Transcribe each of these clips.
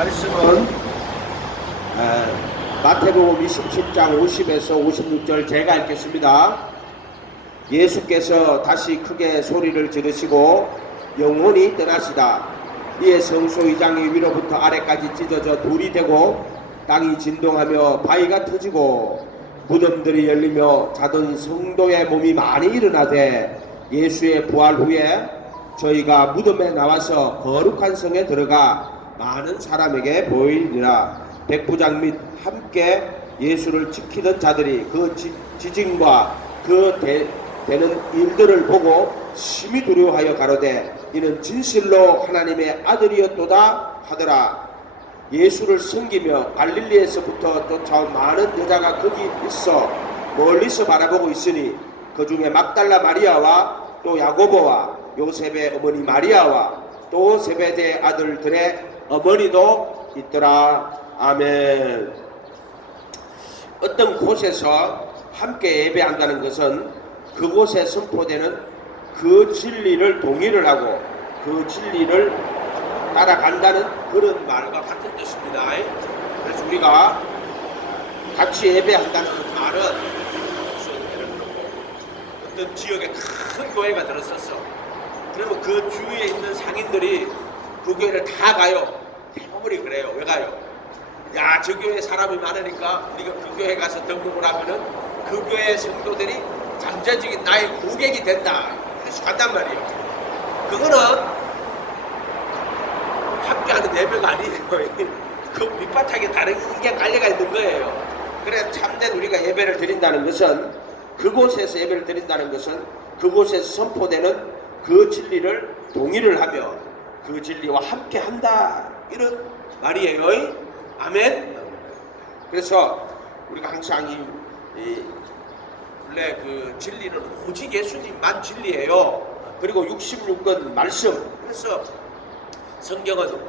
말씀은 마태복음 27장 50에서 56절 제가 읽겠습니다. 예수께서 다시 크게 소리를 지르시고 영원히 떠나시다. 이에 성소 위장이 위로부터 아래까지 찢어져 돌이 되고 땅이 진동하며 바위가 터지고 무덤들이 열리며 자던 성도의 몸이 많이 일어나되 예수의 부활 후에 저희가 무덤에 나와서 거룩한 성에 들어가 많은 사람에게 보이니라. 백부장 및 함께 예수를 지키던 자들이 그 지진과 그 되는 일들을 보고 심히 두려워하여 가로되 이는 진실로 하나님의 아들이었도다 하더라. 예수를 섬기며 갈릴리에서부터 쫓아온 많은 여자가 거기 있어 멀리서 바라보고 있으니 그 중에 막달라 마리아와 또 야고보와 요셉의 어머니 마리아와 또 세베대 아들들의 어머니도 있더라. 아멘. 어떤 곳에서 함께 예배한다는 것은 그곳에 선포되는 그 진리를 동의를 하고 그 진리를 따라간다는 그런 말과 같은 뜻입니다. 그래서 우리가 같이 예배한다는 말은 어떤 지역에 큰 교회가 들었었어. 그러면 그 주위에 있는 상인들이 그 교회를 다 가요. 대부분이 그래요. 왜 가요? 야, 저 교회 사람이 많으니까 우리가 그 교회 가서 등록을 하면은 그 교회 성도들이 잠재적인 나의 고객이 된다. 그래서 간단 말이에요. 그거는 함께하는 예배가 아니에요. 그 밑바탕에 다른 게 깔려가 있는 거예요. 그래 참된 우리가 예배를 드린다는 것은 그곳에서 예배를 드린다는 것은 그곳에서 선포되는 그 진리를 동의를 하며 그 진리와 함께한다 이런 말이에요. 아멘. 그래서 우리가 항상 원래 그 진리는 오직 예수님만 진리예요. 그리고 66권 말씀. 그래서 성경은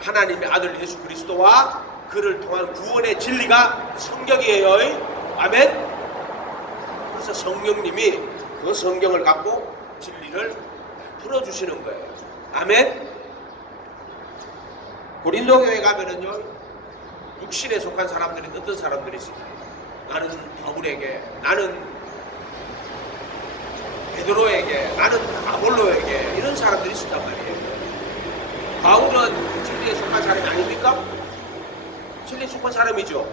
하나님의 아들 예수 그리스도와 그를 통한 구원의 진리가 성경이에요. 아멘. 그래서 성령님이 그 성경을 갖고 진리를 풀어주시는 거예요. 아멘. 고린도 교회 가면은요, 육신에 속한 사람들이 어떤 사람들이 있습니다. 나는 바울에게, 나는 베드로에게, 나는 아볼로에게 이런 사람들이 있었단 말이에요. 바울은 진리에 속한 사람이 아닙니까? 진리에 속한 사람이죠.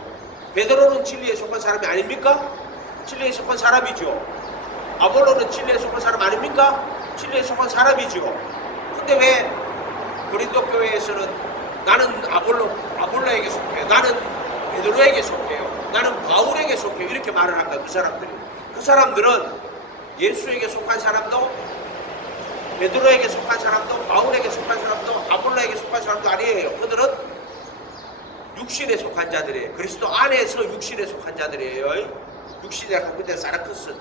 베드로는 진리에 속한 사람이 아닙니까? 진리에 속한 사람이죠. 아볼로는 진리에 속한 사람 아닙니까? 진리에 속한 사람이죠. 근데 왜 고린도 교회에서는 나는 아볼로에게 속해요, 나는 베드로에게 속해요, 나는 바울에게 속해요 이렇게 말을 할까? 그 사람들이. 그 사람들은 예수에게 속한 사람도 베드로에게 속한 사람도 바울에게 속한 사람도 아볼로에게 속한 사람도 아니에요. 그들은 육신에 속한 자들이에요. 그리스도 안에서 육신에 속한 자들이에요. 육신이라고 그때 사라크스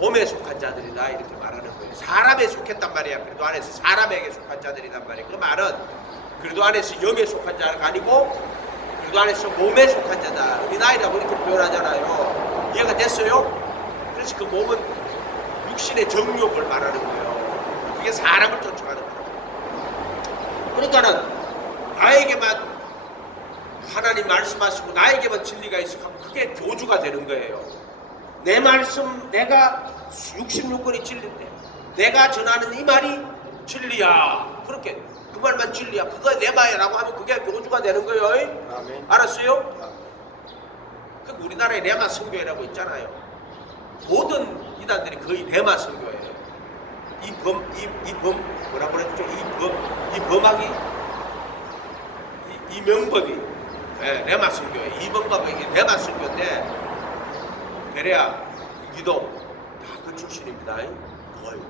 몸에 속한 자들이다 이렇게 말하는 거예요. 사람에 속했단 말이야. 그리스도 안에서 사람에게 속한 자들이란 말이에요. 그 말은 그리스도 안에서 영에 속한 자가 아니고 그리스도 안에서 몸에 속한 자다. 어린아이라고 이렇게 표현하잖아요. 이해가 됐어요? 그래서 그 몸은 육신의 정욕을 말하는 거예요. 그게 사람을 쫓아가는 거예요. 그러니까는 나에게만 하나님 말씀하시고 나에게만 진리가 있어 하면 그게 교주가 되는 거예요. 내 말씀, 내가 66권이 진리인데 내가 전하는 이 말이 진리야. 그렇게 그 말만 진리야. 그거 내 말이라고 하면 그게 교주가 되는 거예요. 아멘. 알았어요? 그 우리나라에 레마 선교회라고 있잖아요. 모든 이단들이 거의 레마 선교회예요. 뭐라고 그랬죠? 이 범학이 이 명법이 레마 선교회. 이 명법이 레마 선교인데 베레아, 기도 다 그 출신입니다. 거의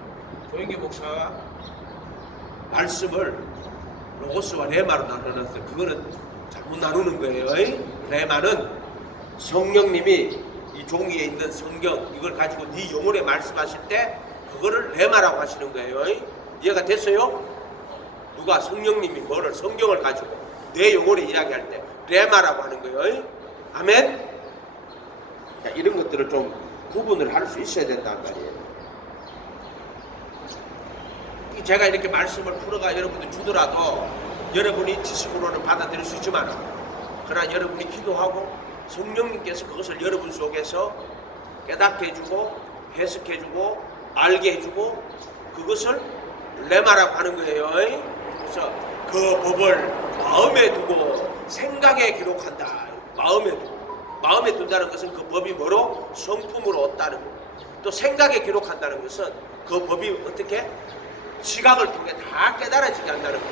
조영기 목사가 말씀을 로고스와 레마로 나누는데 그거는 잘못 나누는 거예요. 레마는 성령님이 이 종이에 있는 성경 이걸 가지고 네 영혼에 말씀하실 때 그거를 레마라고 하시는 거예요. 이해가 됐어요? 누가 성령님이 뭐를 성경을 가지고 내 영혼에 이야기할 때 레마라고 하는 거예요. 아멘. 이런 것들을 좀 구분을 할 수 있어야 된단 말이에요. 제가 이렇게 말씀을 풀어가 여러분들 주더라도 여러분이 지식으로는 받아들일 수 있지만, 그러나 여러분이 기도하고 성령님께서 그것을 여러분 속에서 깨닫게 해주고 해석해주고 알게 해주고 그것을 레마라고 하는 거예요. 그래서 그 법을 마음에 두고 생각에 기록한다. 마음에 두고. 마음에 둔다는 것은 그 법이 뭐로? 성품으로 얻다는 거. 또 생각에 기록한다는 것은 그 법이 어떻게? 지각을 통해 다 깨달아지게 한다는 거.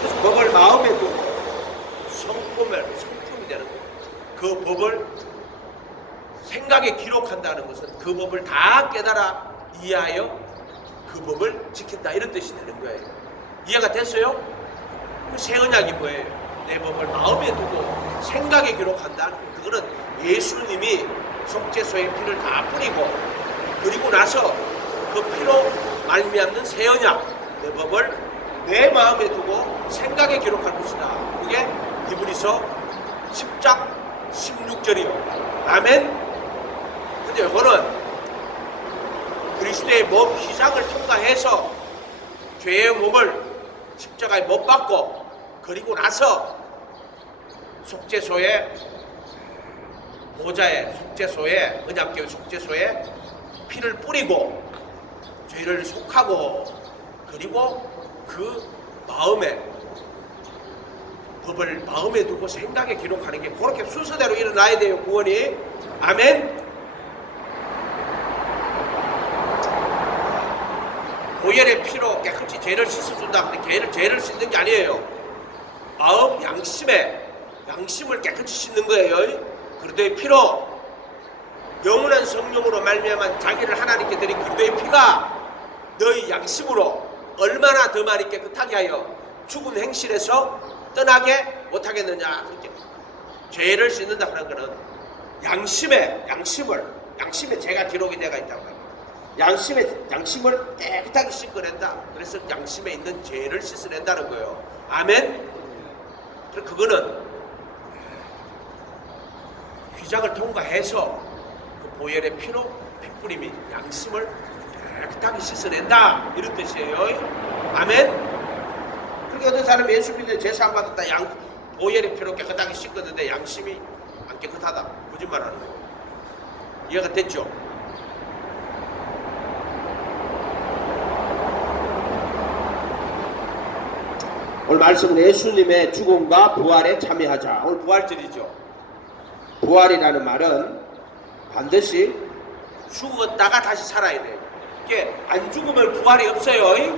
그래서 법을 마음에 두고 성품이 되는 거. 그 법을 생각에 기록한다는 것은 그 법을 다 깨달아 이해하여 그 법을 지킨다, 이런 뜻이 되는 거예요. 이해가 됐어요? 그 새 언약이 뭐예요? 내 법을 마음에 두고 생각에 기록한다. 그거는 예수님이 속죄소의 피를 다 뿌리고 그리고 나서 그 피로 말미암는 새 언약, 내 법을 내 마음에 두고 생각에 기록할 것이다. 그게 히브리서 10장 16절이요. 아멘. 근데 이거는 그리스도의 몸 희생을 통과해서 죄의 몸을 십자가에 못 박고 그리고 나서 속죄소에 보좌에 속죄소에 언약궤 속죄소에 피를 뿌리고 죄를 속하고 그리고 그 마음에 법을 마음에 두고 생각에 기록하는 게 그렇게 순서대로 일어나야 돼요. 구원이. 아멘. 보혈의 피로 깨끗이 죄를 씻어준다. 근데 죄를 씻는 게 아니에요. 마음 양심을 깨끗이 씻는 거예요. 그리스도의 피로 영원한 성령으로 말미암아 자기를 하나님께 드린 그리스도의 피가 너희 양심으로 얼마나 더 많이 깨끗하게 하여 죽은 행실에서 떠나게 못하겠느냐. 그렇게 죄를 씻는다 하는 것은 양심에 죄가 기록이 되어 있다고 합니다. 양심을 깨끗하게 씻어낸다. 그래서 양심에 있는 죄를 씻어낸다는 거예요. 아멘. 그거는 휘장을 통과해서 그 보혈의 피로 핏뿌림이 양심을 깨끗하게 씻어낸다, 이런 뜻이에요. 아멘. 그렇게 어떤 사람이 예수 믿는 제사함 받았다, 보혈의 피로 깨끗하게 씻었는데 양심이 안 깨끗하다, 거짓말하는 거예요. 이해가 됐죠? 오늘 말씀은 예수님의 죽음과 부활에 참여하자. 오늘 부활절이죠. 부활이라는 말은 반드시 죽었다가 다시 살아야 돼요. 이게 안 죽으면 부활이 없어요.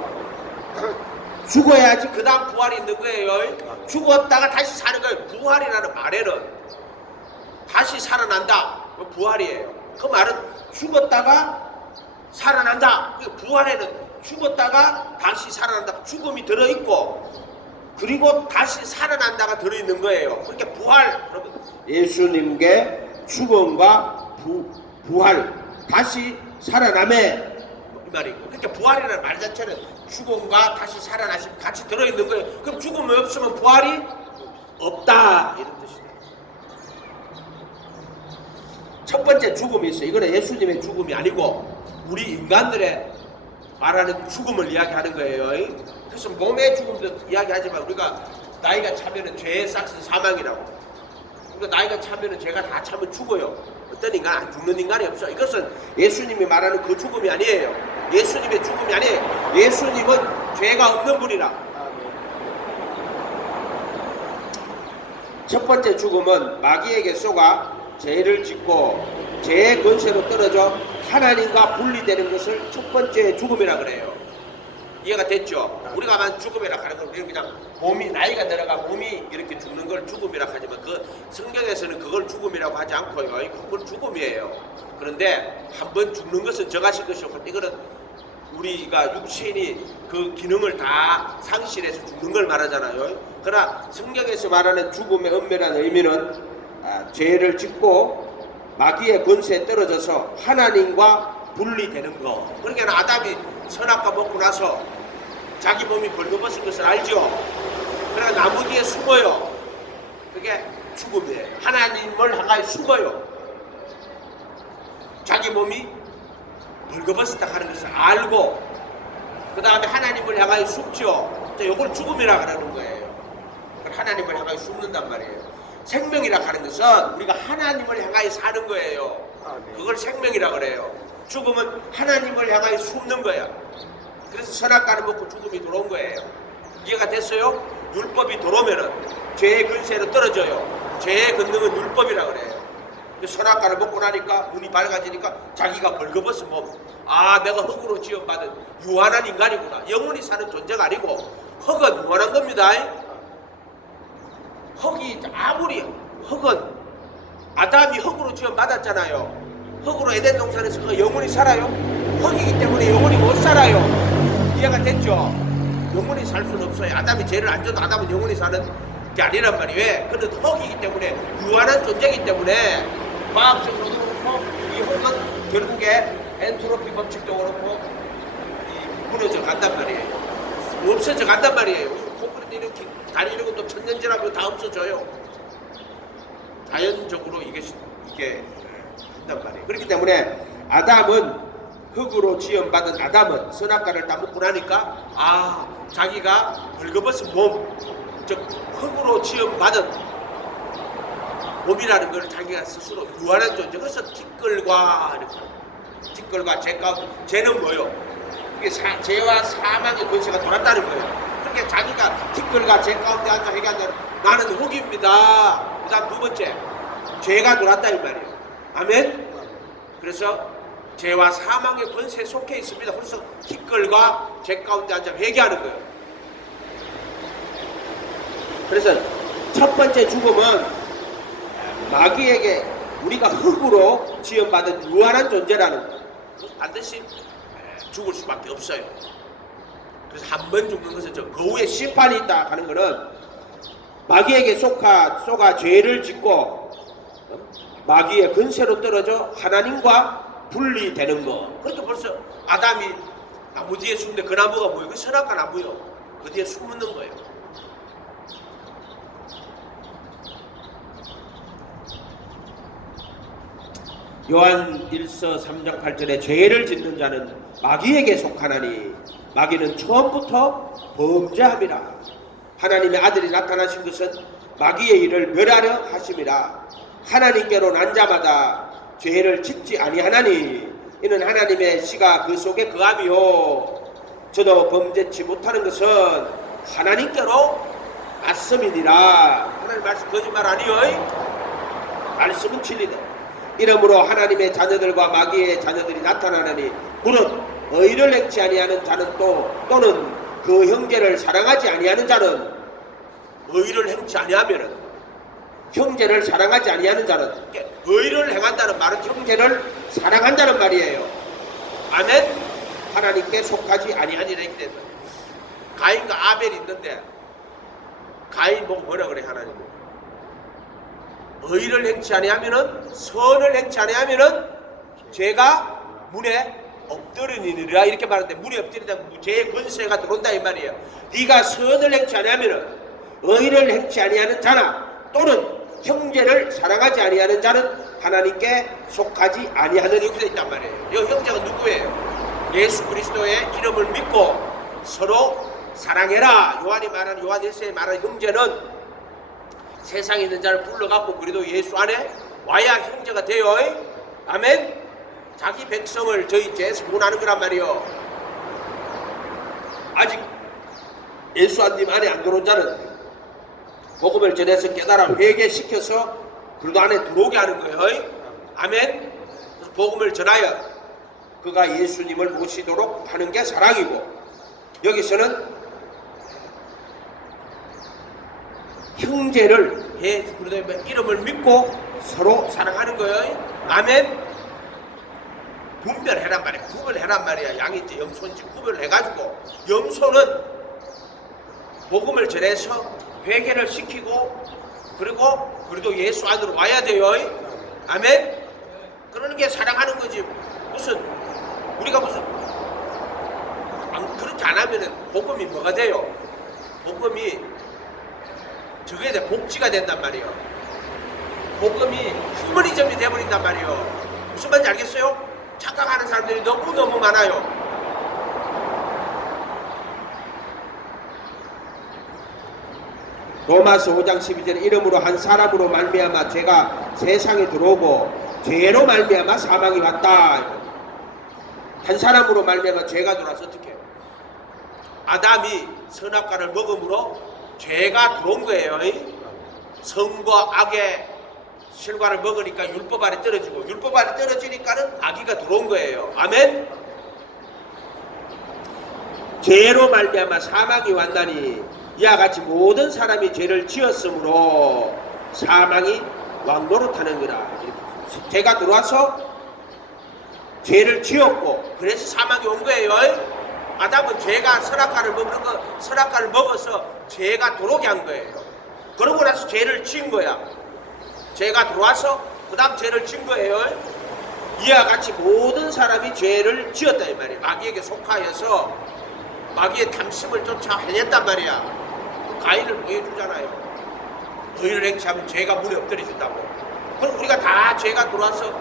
죽어야지 그 다음 부활이 있는 거예요. 죽었다가 다시 사는 거예요. 부활이라는 말에는 다시 살아난다, 부활이에요. 그 말은 죽었다가 살아난다. 부활에는 죽었다가 다시 살아난다, 죽음이 들어있고 그리고 다시 살아난다가 들어있는 거예요. 그러니까 부활, 여러분, 예수님께 죽음과 부활, 다시 살아남에, 이 말이고. 그러니까 부활이라는 말 자체는 죽음과 다시 살아나심 같이 들어있는 거예요. 그럼 죽음이 없으면 부활이 없다, 이런 뜻이에요. 첫 번째 죽음이 있어요. 이거는 예수님의 죽음이 아니고 우리 인간들의 말하는 죽음을 이야기하는 거예요. 그래서 몸의 죽음도 이야기하지만 우리가 나이가 차면은 죄의 싹은 사망이라고. 우리가 나이가 차면은 죄가 다 차면 죽어요. 어떤 인간 안 죽는 인간이 없어. 이것은 예수님이 말하는 그 죽음이 아니에요. 예수님의 죽음이 아니에요. 예수님은 죄가 없는 분이라. 첫 번째 죽음은 마귀에게 속아 죄를 짓고 죄의 권세로 떨어져 하나님과 분리되는 것을 첫 번째 죽음이라 그래요. 이해가 됐죠? 우리가 만 죽음이라 하는 건 우리는 그냥 몸이 나이가 들어가 몸이 이렇게 죽는 걸 죽음이라 하지만 그 성경에서는 그걸 죽음이라고 하지 않고요. 그건 죽음이에요. 그런데 한번 죽는 것은 정하신 것이고, 이거는 우리가 육신이 그 기능을 다 상실해서 죽는 걸 말하잖아요. 그러나 성경에서 말하는 죽음의 엄밀한 의미는 죄를 짓고 마귀의 권세에 떨어져서 하나님과 분리되는 거. 그러니까 아담이 선악과 먹고 나서 자기 몸이 벌거벗은 것을 알죠. 그러나 나무 뒤에 숨어요. 그게 죽음이에요. 하나님을 향하여 숨어요. 자기 몸이 벌거벗었다 하는 것을 알고 그 다음에 하나님을 향하여 숨죠. 이걸 죽음이라 그러는 거예요. 하나님을 향하여 숨는단 말이에요. 생명이라 하는 것은 우리가 하나님을 향하여 사는 거예요. 그걸 생명이라 그래요. 죽음은 하나님을 향하여 숨는 거야. 그래서 선악과를 먹고 죽음이 들어온 거예요. 이해가 됐어요? 율법이 들어오면은 죄의 근세로 떨어져요. 죄의 권능은 율법이라 그래요. 선악과를 먹고 나니까 눈이 밝아지니까 자기가 벌거벗은 몸, 아 내가 흙으로 지음받은 유한한 인간이구나. 영원히 사는 존재가 아니고 흙은 유한한 겁니다. 흙이 아무리 흙은 아담이 흙으로 지음받았잖아요. 흙으로 에덴 동산에서 그 영원히 살아요? 흙이기 때문에 영원히 못 살아요. 이해가 됐죠? 영원히 살 수는 없어요. 아담이 죄를 안 져도 아담은 영원히 사는 게 아니란 말이에요. 왜? 그는 흙이기 때문에 유한한 존재이기 때문에 과학적으로도 그렇고 이 흙은 결국에 엔트로피 법칙도 그렇고 무너져 간단 말이에요. 없어져 간단 말이에요. 콘크리트 이렇게 다니는 것도 천년지나면 다 없어져요. 자연적으로 이게 한단 말이에요. 그렇기 때문에 아담은 흙으로 지음받은 아담은 선악과를 따먹고 나니까 아 자기가 벌거벗은 몸, 즉 흙으로 지음받은 몸이라는 걸 자기가 스스로 유한한 존재. 그래서 티끌과 죄 가운데 죄는 뭐요? 이게 죄와 사망의 권세가 돌았다는 거예요. 그렇게 자기가 티끌과 죄 가운데 앉아 회개한다는 나는 흙입니다. 그 다음 두 번째 죄가 돌았다 이 말이에요. 아멘. 그래서 죄와 사망의 권세 속해 있습니다. 그래서 티끌과 죄 가운데 앉아 회개하는 거예요. 그래서 첫 번째 죽음은 마귀에게 우리가 흙으로 지음받은 유한한 존재라는 거. 반드시 죽을 수밖에 없어요. 그래서 한 번 죽는 것은 그 후에 심판이 있다 하는 것은 마귀에게 속아 죄를 짓고 마귀의 근세로 떨어져 하나님과 분리되는 거. 그러니까 벌써 아담이 나무 뒤에 숨는데 그 나무가 뭐예요? 그 선악과 나무요. 그 뒤에 숨는 거예요. 요한 1서 3장 8절에 죄를 짓는 자는 마귀에게 속하나니 마귀는 처음부터 범죄함이라. 하나님의 아들이 나타나신 것은 마귀의 일을 멸하려 하심이라. 하나님께로 난 자마다 죄를 짓지 아니하나니 이는 하나님의 씨가 그 속에 거함이요 저도 범죄치 못하는 것은 하나님께로 말씀이니라. 하나님 말씀 거짓말 아니요. 말씀은 진리다. 이러므로 하나님의 자녀들과 마귀의 자녀들이 나타나느니 무릇 의를 행치 아니하는 자는 또는 그 형제를 사랑하지 아니하는 자는 의를 행치 아니하면은 형제를 사랑하지 아니하는 자는 의를 행한다는 말은 형제를 사랑한다는 말이에요. 아멘. 하나님께 속하지 아니하니라 이렇게 된다. 가인과 아벨이 있는데 가인 보고 뭐라 그래 하나님은? 의를 행치 아니하면은 선을 행치 아니하면은 죄가 문에 엎드리니라 이렇게 말하는데 문에 엎드리다 죄의 권세가 들어온다 이 말이에요. 네가 선을 행치 아니하면은 의를 행치 아니하는 자나 또는 형제를 사랑하지 아니하는 자는 하나님께 속하지 아니하는 이렇게 되어 있단 말이에요. 이 형제가 누구예요? 예수 그리스도의 이름을 믿고 서로 사랑해라. 요한이 말하는 요한 1세에 말하는 형제는 세상에 있는 자를 불러갖고 그래도 예수 안에 와야 형제가 돼요. 아멘. 자기 백성을 저희 죄에서 구원하는 거란 말이요. 아직 예수 안님 안에 안 들어온 자는 복음을 전해서 깨달아 회개시켜서 그래도 안에 들어오게 하는 거예요. 아멘. 복음을 전하여 그가 예수님을 모시도록 하는 게 사랑이고 여기서는 형제를 예수 그리스도의 이름을 믿고 서로 사랑하는 거예요. 아멘. 분별해란 말이야. 구별해란 말이야. 양인지 염소인지 구별해가지고 염소는 복음을 전해서 회개를 시키고 그리고 그래도 예수 안으로 와야 돼요. 아멘. 그러는 게 사랑하는 거지. 무슨 우리가 무슨 그렇게 안 하면은 복음이 뭐가 돼요? 복음이 저게 복지가 된단 말이에요. 복음이 휴머니즘이 돼버린단 말이에요. 무슨 말인지 알겠어요? 착각하는 사람들이 너무너무 많아요. 로마서 5장 12절에 이름으로 한 사람으로 말미암아 죄가 세상에 들어오고 죄로 말미암아 사망이 왔다. 한 사람으로 말미암아 죄가 들어와서 어떻게 해요? 아담이 선악과를 먹음으로 죄가 들어온 거예요. 선과 악의 실과를 먹으니까 율법 아래 떨어지고 율법 아래 떨어지니까는 악의가 들어온 거예요. 아멘. 죄로 말미암아 사망이 왔나니 이와 같이 모든 사람이 죄를 지었으므로 사망이 왕노릇하는 거라. 죄가 들어와서 죄를 지었고 그래서 사망이 온 거예요. 아담은 죄가 선악과를 먹어서 죄가 들어오게 한 거예요. 그러고 나서 죄를 지은 거야. 죄가 들어와서 그 다음 죄를 지은 거예요. 이와 같이 모든 사람이 죄를 지었다 이 말이에요. 마귀에게 속하여서 마귀의 탐심을 쫓아 해냈단 말이야. 가인을 보여주잖아요. 의를 행치하면 죄가 문에 엎드려진다고. 그럼 우리가 다 죄가 들어와서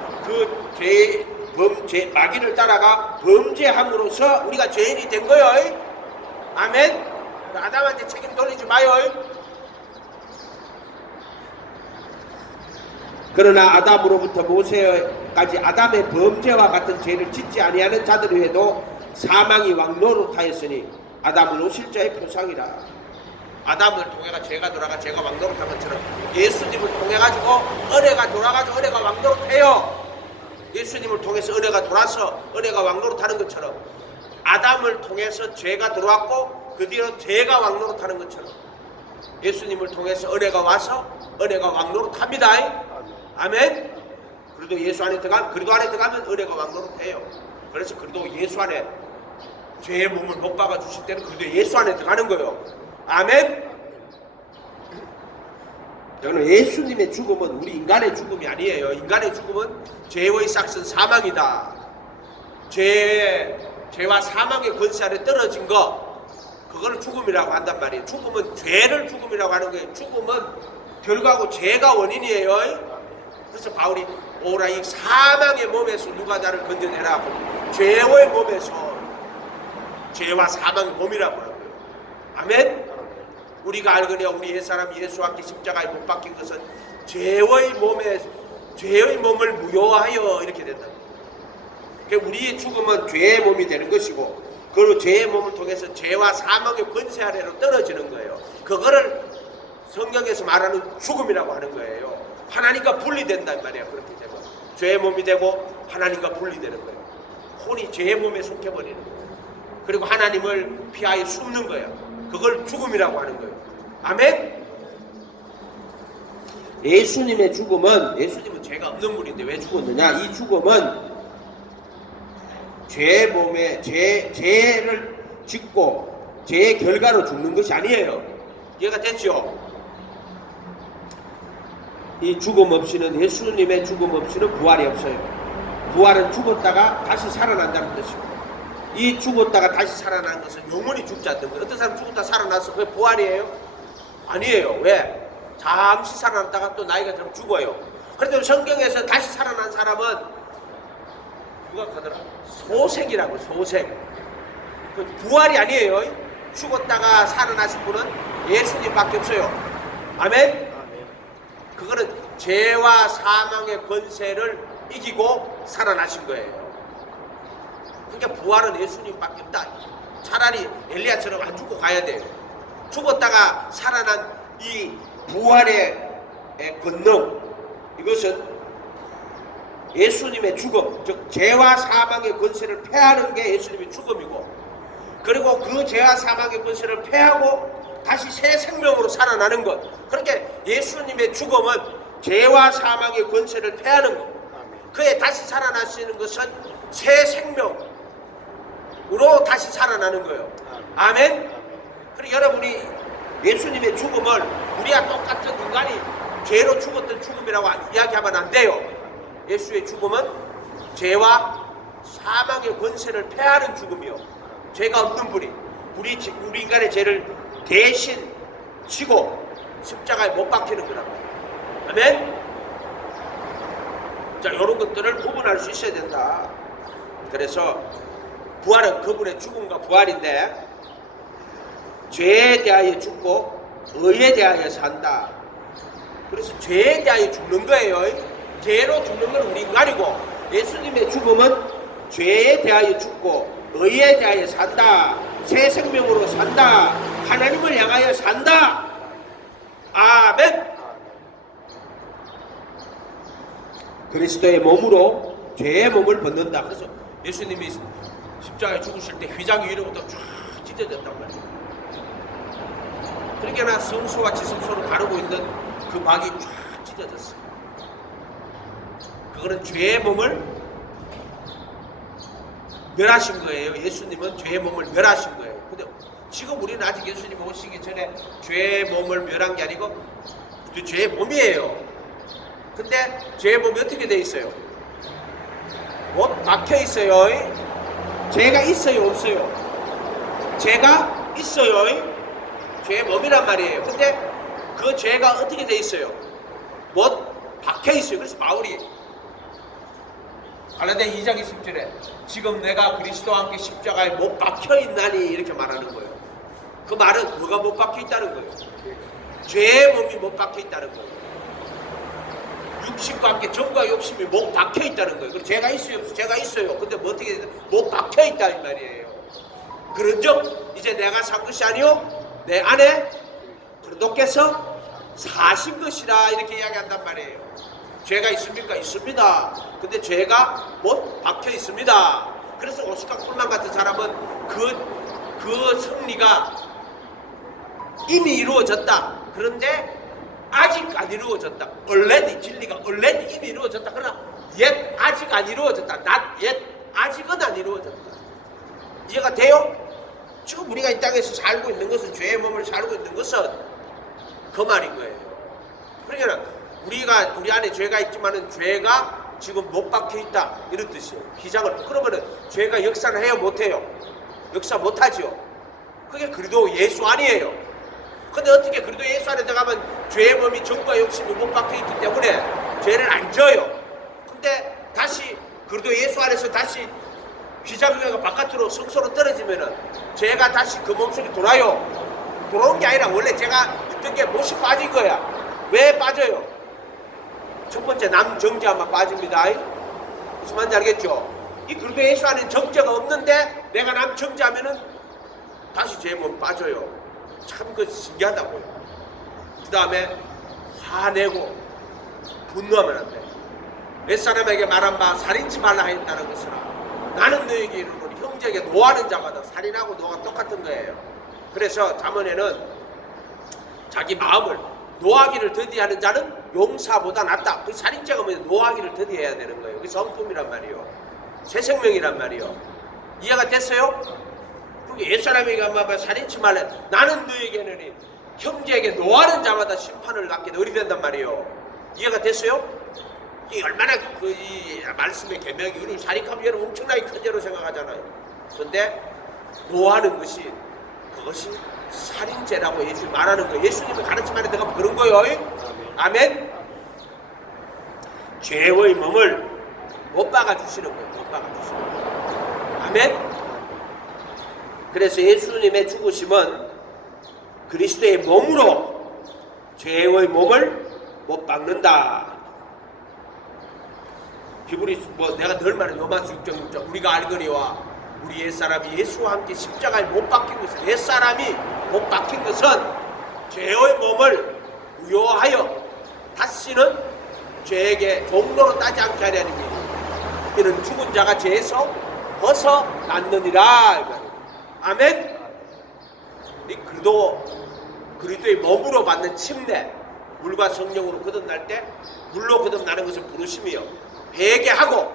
마귀를 따라가 범죄함으로써 우리가 죄인이 된 거예요. 아멘. 아담한테 책임 돌리지 마요. 그러나 아담으로부터 모세까지 아담의 범죄와 같은 죄를 짓지 아니하는 자들 외에도 사망이 왕노릇하였으니 아담은 오실자의 표상이라. 아담을 통해가 죄가 돌아가 죄가 왕노릇한 것처럼 예수님을 통해가지고 은혜가 돌아가지고 은혜가 왕노릇해요. 예수님을 통해서 은혜가 돌아서 은혜가 왕노릇하는 것처럼 아담을 통해서 죄가 들어왔고 그 뒤로 죄가 왕노릇하는 것처럼 예수님을 통해서 은혜가 와서 은혜가 왕노릇합니다. 아멘. 그래도 예수 안에 들어가면 은혜가 왕노릇해요. 그래서 그래도 예수 안에 죄의 몸을 못 박아 주실 때는 그래도 예수 안에 들어가는 거예요. 아멘. 저는 예수님의 죽음은 우리 인간의 죽음이 아니에요. 인간의 죽음은 죄의 삭슨 사망이다. 죄와 사망의 권세 아래 떨어진 거 그거를 죽음이라고 한단 말이에요. 죽음은 죄를 죽음이라고 하는 거예요. 죽음은 결과고 죄가 원인이에요. 그래서 바울이 오라 이 사망의 몸에서 누가 나를 건져내라. 죄의 몸에서 죄와 사망의 몸이라고 하는 거예요. 아멘. 우리가 알거니와 우리 옛사람 예수와 함께 십자가에 못 박힌 것은 죄의 몸을 무효하여 이렇게 된다. 그러니까 우리의 죽음은 죄의 몸이 되는 것이고 그 죄의 몸을 통해서 죄와 사망의 권세 아래로 떨어지는 거예요. 그거를 성경에서 말하는 죽음이라고 하는 거예요. 하나님과 분리된단 말이야. 그렇게 되면 죄의 몸이 되고 하나님과 분리되는 거예요. 혼이 죄의 몸에 속해버리는 거예요. 그리고 하나님을 피하여 숨는 거예요. 그걸 죽음이라고 하는 거예요. 아멘. 예수님의 죽음은 예수님은 죄가 없는 분인데 왜 죽었느냐? 이 죽음은 죄를 짓고 죄의 결과로 죽는 것이 아니에요. 이해가 됐죠? 이 죽음 없이는 예수님의 죽음 없이는 부활이 없어요. 부활은 죽었다가 다시 살아난다는 뜻이고 이 죽었다가 다시 살아나는 것은 영원히 죽지 않는 거예요. 어떤 사람 죽었다 살아나서 그게 부활이에요? 아니에요. 왜? 잠시 살아났다가 또 나이가 들면 죽어요. 그런데 성경에서 다시 살아난 사람은 누가 하더라? 소생이라고. 소생. 그 부활이 아니에요. 죽었다가 살아나신 분은 예수님밖에 없어요. 아멘? 그거는 죄와 사망의 권세를 이기고 살아나신 거예요. 그러니까 부활은 예수님밖에 없다. 차라리 엘리야처럼 안 죽고 가야 돼요. 죽었다가 살아난 이 부활의 권능, 이것은 예수님의 죽음, 즉 죄와 사망의 권세를 패하는 게 예수님의 죽음이고, 그리고 그 죄와 사망의 권세를 패하고 다시 새 생명으로 살아나는 것. 그렇게 예수님의 죽음은 죄와 사망의 권세를 패하는 것. 그에 다시 살아나시는 것은 새 생명으로 다시 살아나는 거예요. 아멘. 그리고 여러분이 예수님의 죽음을 우리와 똑같은 인간이 죄로 죽었던 죽음이라고 이야기하면 안 돼요. 예수의 죽음은 죄와 사망의 권세를 패하는 죽음이요. 죄가 없는 분이 우리 인간의 죄를 대신 지고 십자가에 못 박히는 거라고. 아멘. 자, 이런 것들을 구분할 수 있어야 된다. 그래서 부활은 그분의 죽음과 부활인데, 죄에 대하여 죽고 의에 대하여 산다. 그래서 죄에 대하여 죽는 거예요. 죄로 죽는 건 우리 인간이고, 예수님의 죽음은 죄에 대하여 죽고 의에 대하여 산다. 새 생명으로 산다. 하나님을 향하여 산다. 아멘. 그리스도의 몸으로 죄의 몸을 벗는다. 그래서 예수님이 십자가에 죽으실 때 휘장 위로부터 쫙 찢어졌단 말이에요. 그러니까 성소와 지성소를 가르고 있는 그 막이 쫙 찢어졌어요. 그거는 죄의 몸을 멸하신 거예요. 예수님은 죄의 몸을 멸하신 거예요. 근데 지금 우리는 아직 예수님 오시기 전에 죄의 몸을 멸한 게 아니고 죄의 몸이에요. 근데 죄의 몸이 어떻게 돼 있어요? 못 박혀 있어요. 죄가 있어요, 없어요? 죄가 있어요. 죄의 몸이란 말이에요. 근데 그 죄가 어떻게 돼 있어요? 못 박혀 있어요. 그래서 바울이 갈라디아 2장 20절에 지금 내가 그리스도와 함께 십자가에 못 박혀 있나니 이렇게 말하는 거예요. 그 말은 뭐가 못 박혀 있다는 거예요? 죄의 몸이 못 박혀 있다는 거예요. 육신과 함께 정과 욕심이 못 박혀 있다는 거예요. 그리고 죄가 있어요, 죄가 있어요. 근데 뭐 어떻게 못 박혀 있다 이 말이에요. 그런즉 이제 내가 산 것이 아니요 내 안에 그리스도께서 사신 것이라 이렇게 이야기한단 말이에요. 죄가 있습니까? 있습니다. 근데 죄가 못 박혀 있습니다. 그래서 오스카 콜만 같은 사람은 그 승리가 이미 이루어졌다. 그런데 아직 안 이루어졌다. already 진리가 already 이미 이루어졌다. 그러나 yet 아직 안 이루어졌다. not yet 아직은 안 이루어졌다. 이해가 돼요? 지금 우리가 이 땅에서 살고 있는 것은 죄의 몸을 살고 있는 것은 그 말인 거예요. 그러니까 우리 안에 죄가 있지만은 죄가 지금 못 박혀 있다 이런 뜻이에요. 기장을 그러면은 죄가 역사를 해요, 못 해요? 역사 못 하죠. 그게 그리스도 예수 아니에요. 근데 어떻게 그리스도 예수 안에 들어가면 죄의 몸이 정과 욕심이 못 박혀 있기 때문에 죄를 안 져요. 근데 다시 그리스도 예수 안에서 다시 휘장교회가 바깥으로 성소로 떨어지면은 죄가 다시 그 몸속에 돌아요. 돌아온 게 아니라 원래 제가 있던 게 못이 빠진 거야. 왜 빠져요? 첫 번째 남정죄만 빠집니다. 무슨 말인지 알겠죠? 이 그리스도 예수 안에 정죄가 없는데 내가 남정죄하면은 다시 죄의 몸 빠져요. 참 그 신기하다고요. 그 다음에 화내고 분노하면 안 돼. 몇 사람에게 말한 바 살인치 말라 하였다는 것이라 나는 너에게 이르노니 형제에게 노하는 자마다 살인하고 노가 똑같은 거예요. 그래서 잠언에는 자기 마음을 노하기를 더디하는 자는 용사보다 낫다. 그 살인죄가 뭐냐? 노하기를 더디해야 되는 거예요. 그게 성품이란 말이요. 새 생명이란 말이요. 이해가 됐어요? 옛사람에게 한번 살인치 말래 나는 너에게는 형제에게 노하는 자마다 심판을 받게 어리 된단 말이에요. 이해가 됐어요? 이 얼마나 이 말씀의 계명이 우리 살인하면 여러분 엄청나게 큰 죄로 생각하잖아요. 그런데 노하는 것이 그것이 살인죄라고 예수 말하는 거예요. 예수님의 가르침 안에 들어가면 그런 거예요. 아멘. 죄의 몸을 못 박아 주시는 거예요. 못 박아 주시는 거예요. 아멘. 그래서 예수님의 죽으심은 그리스도의 몸으로 죄의 몸을 못 박는다. 히브리 내가 늘 말해 로마서 6장 우리가 알거니와 우리 옛사람이 예수와 함께 십자가에 못 박힌 것은 옛사람이 못 박힌 것은 죄의 몸을 우요하여 다시는 죄에게 종로로 따지 않게 하려니와 이는 죽은 자가 죄에서 벗어났느니라. 아멘. 이 그리스도의 몸으로 받는 침례, 물과 성령으로 거듭날 때 물로 거듭나는 것을 부르심이요. 회개하고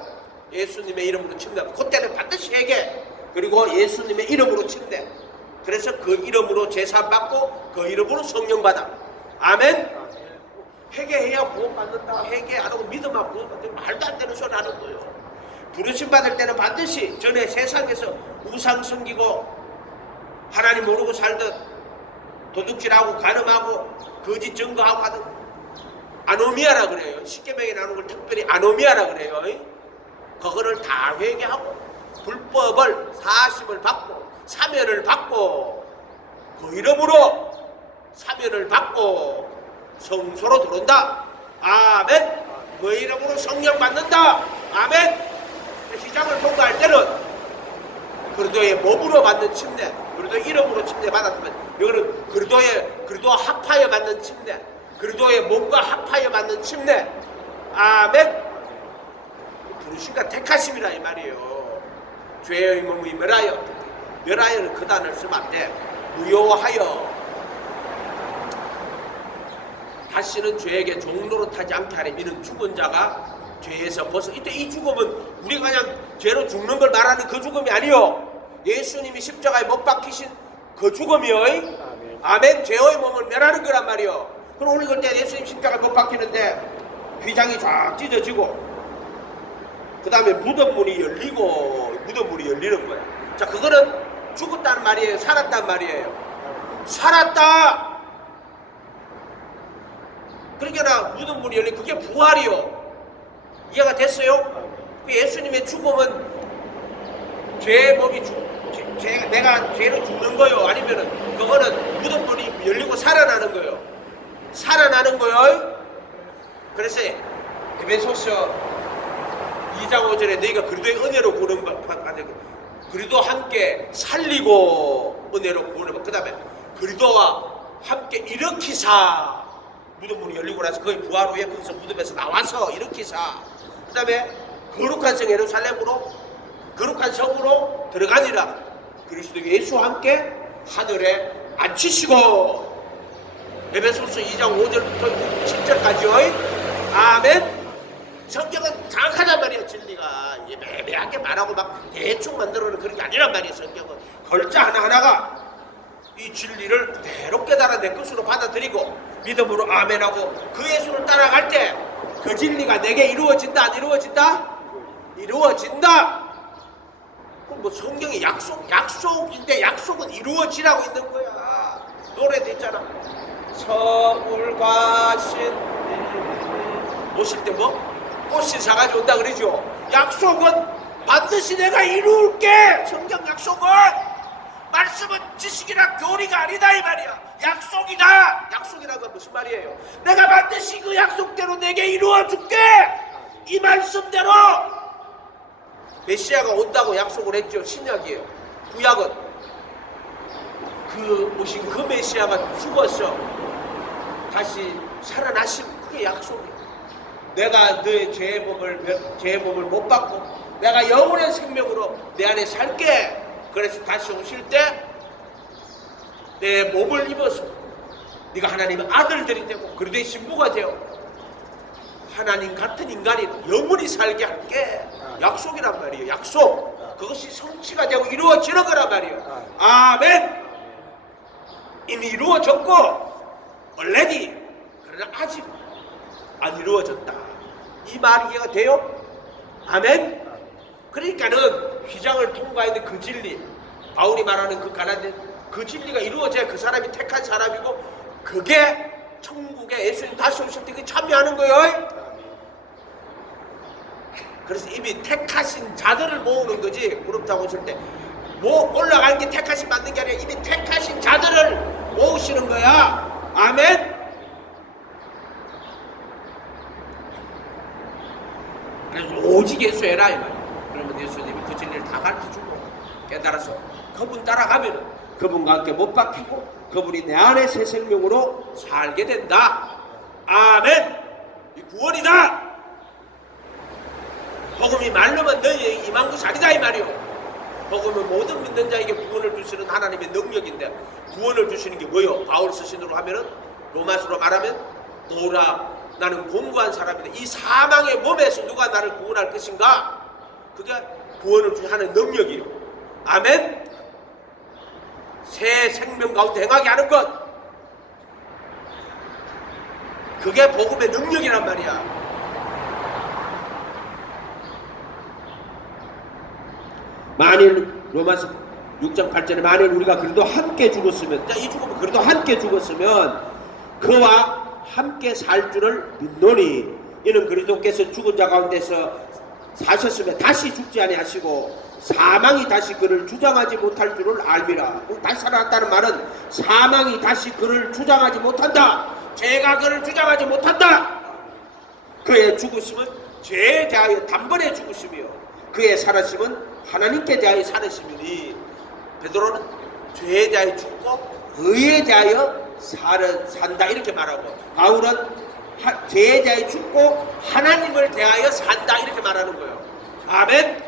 예수님의 이름으로 침례하고 그때는 반드시 회개 그리고 예수님의 이름으로 침례. 그래서 그 이름으로 제사 받고 그 이름으로 성령 받아. 아멘. 회개해야 구원 받는다. 회개 안 하고 믿음 안 구원 받는다. 말도 안 되는 소리 하는 거예요. 부르심 받을 때는 반드시 전에 세상에서 우상 섬기고 하나님 모르고 살듯 도둑질하고 간음하고 거짓 증거하고 하듯 아노미아라 그래요. 십계명에 나오는 걸 특별히 아노미아라 그래요. 그거를 다 회개하고 불법을 사심을 받고 사면을 받고 그 이름으로 사면을 받고 성소로 들어온다. 아멘. 그 이름으로 성령 받는다. 아멘. 휘장을 통과할 때는 그리스도의 몸으로 받는 침례, 그리스도의 이름으로 침례 받았으면 이거는 그리스도 합하여 받는 침례, 그리스도의 몸과 합하여 받는 침례. 아멘. 부르심과 택하심이라 이 말이에요. 죄의 몸이 멸하여는 그 단어를 쓰면 안 돼. 무효하여 다시는 죄에게 종로로 타지 않게 하려 이는 죽은 자가 죄에서 벗어. 이때 이 죽음은 우리가 그냥 죄로 죽는 걸 말하는 그 죽음이 아니요. 예수님이 십자가에 못 박히신 그 죽음이요. 아멘. 죄의 몸을 멸하는 거란 말이요. 그럼 우리 그때 예수님 십자가에 못 박히는데 휘장이 쫙 찢어지고 그 다음에 무덤문이 열리는 거야. 자, 그거는 죽었다는 말이에요? 살았다는 말이에요? 살았다! 그러니까 무덤문이 열리고 그게 부활이요. 이해가 됐어요? 예수님의 죽음은 죄의 몸이 내가 죄로 죽는 거요. 아니면은 그거는 무덤문이 열리고 살아나는 거요. 살아나는 거요. 그래서 에베소서 2장 5절에 너희가 그리스도의 은혜로 구원 받는 그리스도 함께 살리고 은혜로 구원을 받고 그 다음에 그리스도와 함께 일으키사 무덤문이 열리고 나서 거의 부활 후에 거기서 무덤에서 나와서 일으키사 그 다음에 거룩한 성 예루살렘으로 거룩한 성으로 들어가니라 그리스도 예수와 함께 하늘에 앉히시고 에베소서 2장 5절부터 7절까지요. 아멘. 성경은 정확하단 말이에요. 진리가 매매하게 말하고 막 대충 만들어놓은 그런 게 아니란 말이에요. 성경은 글자 하나하나가 이 진리를 그대로 깨달아 내 것으로 받아들이고 믿음으로 아멘하고 그 예수를 따라갈 때 그 진리가 내게 이루어진다 안 이루어진다? 이루어진다. 그럼 뭐 성경이 약속인데 약속은 이루어지라고 있는 거야. 노래도 있잖아. 서울과 신 오실 때 뭐? 꽃신 사가지고 온다 그러죠. 약속은 반드시 내가 이룰게. 성경 약속은 말씀은 지식이나 교리가 아니다 이 말이야. 약속이다. 약속이라는 건 무슨 말이에요? 내가 반드시 그 약속대로 내게 이루어줄게. 이 말씀대로 메시아가 온다고 약속을 했죠. 신약이에요. 구약은 그 오신 그 메시아가 죽어서 다시 살아나신 그게 약속이에요. 내가 너의 죄의 몸을 못 받고 내가 영원한 생명으로 내 안에 살게. 그래서 다시 오실 때 내 몸을 입어서 네가 하나님의 아들들이 되고 그리스도의 신부가 되어 하나님 같은 인간이 영원히 살게 할게. 약속이란 말이에요. 약속. 그것이 성취가 되고 이루어지는 거란 말이에요. 아멘. 이미 이루어졌고 already. 그러나 아직 안 이루어졌다. 이 말이 이해가 돼요? 아멘. 그러니까는 휘장을 통과했는 그 진리, 바울이 말하는 그 가나안 그 진리가 이루어져야 그 사람이 택한 사람이고 그게 천국에 예수님 다시 오실 때 참여하는 거예요. 그래서 이미 택하신 자들을 모으는 거지. 구름 타고 오실 때 뭐 올라가는 게 택하신 받는 게 아니라 이미 택하신 자들을 모으시는 거야. 아멘. 그래서 오직 예수해라 이 말이야. 그러면 예수님이 그 진리를 다 가르쳐주고 깨달아서 그분 따라가면 그분과 함께 못 박히고 그분이 내 안에 새 생명으로 살게 된다. 아멘. 이 구원이다. 복음이 말로만 너희에게 임한 것이 아니다 이 말이요. 복음은 모든 믿는 자에게 구원을 주시는 하나님의 능력인데 구원을 주시는 게 뭐요? 바울 서신으로 하면은 로마서로 말하면 오라 나는 공고한 사람이다. 이 사망의 몸에서 누가 나를 구원할 것인가? 그게 구원을 하는 능력이요. 아멘. 새 생명 가운데 행하게 하는 것. 그게 복음의 능력이란 말이야. 만일 로마서 6장 8절에 만일 우리가 그래도 함께 죽었으면, 자, 이 죽음은 그래도 함께 죽었으면 그와 함께 살 줄을 믿노니 이는 그리스도께서 죽은 자 가운데서 사셨으면 다시 죽지 아니하시고 사망이 다시 그를 주장하지 못할 줄을 알미라. 다시 살아났다는 말은 사망이 다시 그를 주장하지 못한다. 죄가 그를 주장하지 못한다. 그의 죽으심은 죄에 대하여 단번에 죽으심이요 그의 살아심은 하나님께 대하여 살으심이니. 베드로는 죄에 대하여 죽고 의에 대하여 산다 이렇게 말하고, 바울은 죄에 대하여 죽고 하나님을 대하여 산다 이렇게 말하는 거예요. 아멘.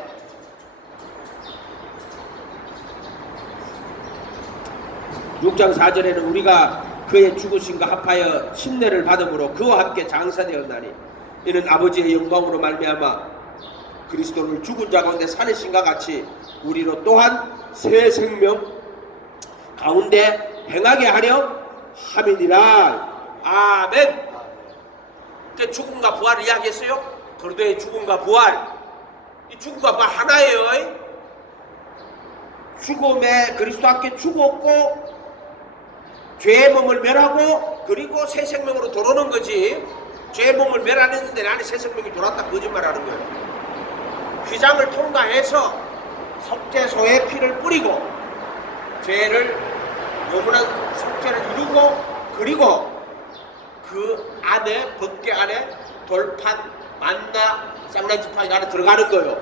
(6장 4절에는) 우리가 그의 죽으심과 합하여 침례를 받음으로 그와 함께 장사되었나니 이는 아버지의 영광으로 말미암아 그리스도를 죽은 자 가운데 살으신과 같이 우리로 또한 새 생명 가운데 행하게 하려 함이니라. 아멘. 죽음과 부활을 이야기했어요. 그리스도의 죽음과 부활, 이 죽음과 부활 하나예요. 죽음에 그리스도 함께 죽었고 죄의 몸을 멸하고 그리고 새 생명으로 돌아오는 거지. 죄의 몸을 멸하는데 안에 새 생명이 돌았다 거짓말하는 거예요. 휘장을 통과해서 속죄소에 피를 뿌리고 죄를 영원한 속죄를 이루고, 그리고 그 안에 법궤 안에 돌판, 만나, 쌍난지판이 안에 들어가는 거예요.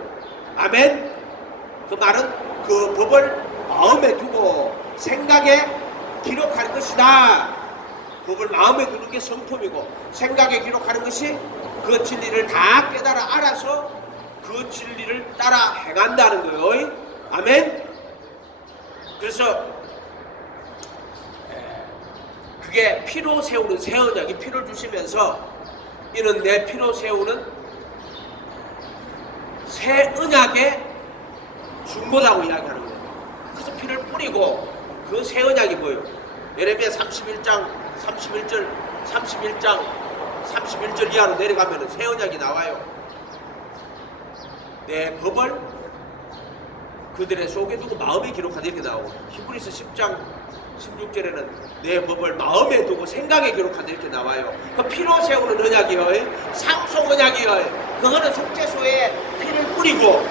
아멘. 그 말은 그 법을 마음에 두고 생각에 기록할 것이다. 법을 마음에 두는 게 성품이고 생각에 기록하는 것이 그 진리를 다 깨달아 알아서 그 진리를 따라 행한다는 거예요. 아멘. 그래서 그게 피로 세우는 새 언약, 이 피를 주시면서 이는 내 피로 세우는 새 언약의 중보라고 이야기하는 거예요. 그래서 피를 뿌리고 그 새 언약이 뭐예요? 예레미야 31장 31절 이하로 내려가면 새 언약이 나와요. 내 법을 그들의 속에 두고 마음에 기록하다 이렇게 나오고, 히브리서 10장 16절에는 내 법을 마음에 두고 생각에 기록한다 이렇게 나와요. 그 피로 세우는 언약이요, 상속 언약이요. 그거는 속죄소에 피를 뿌리고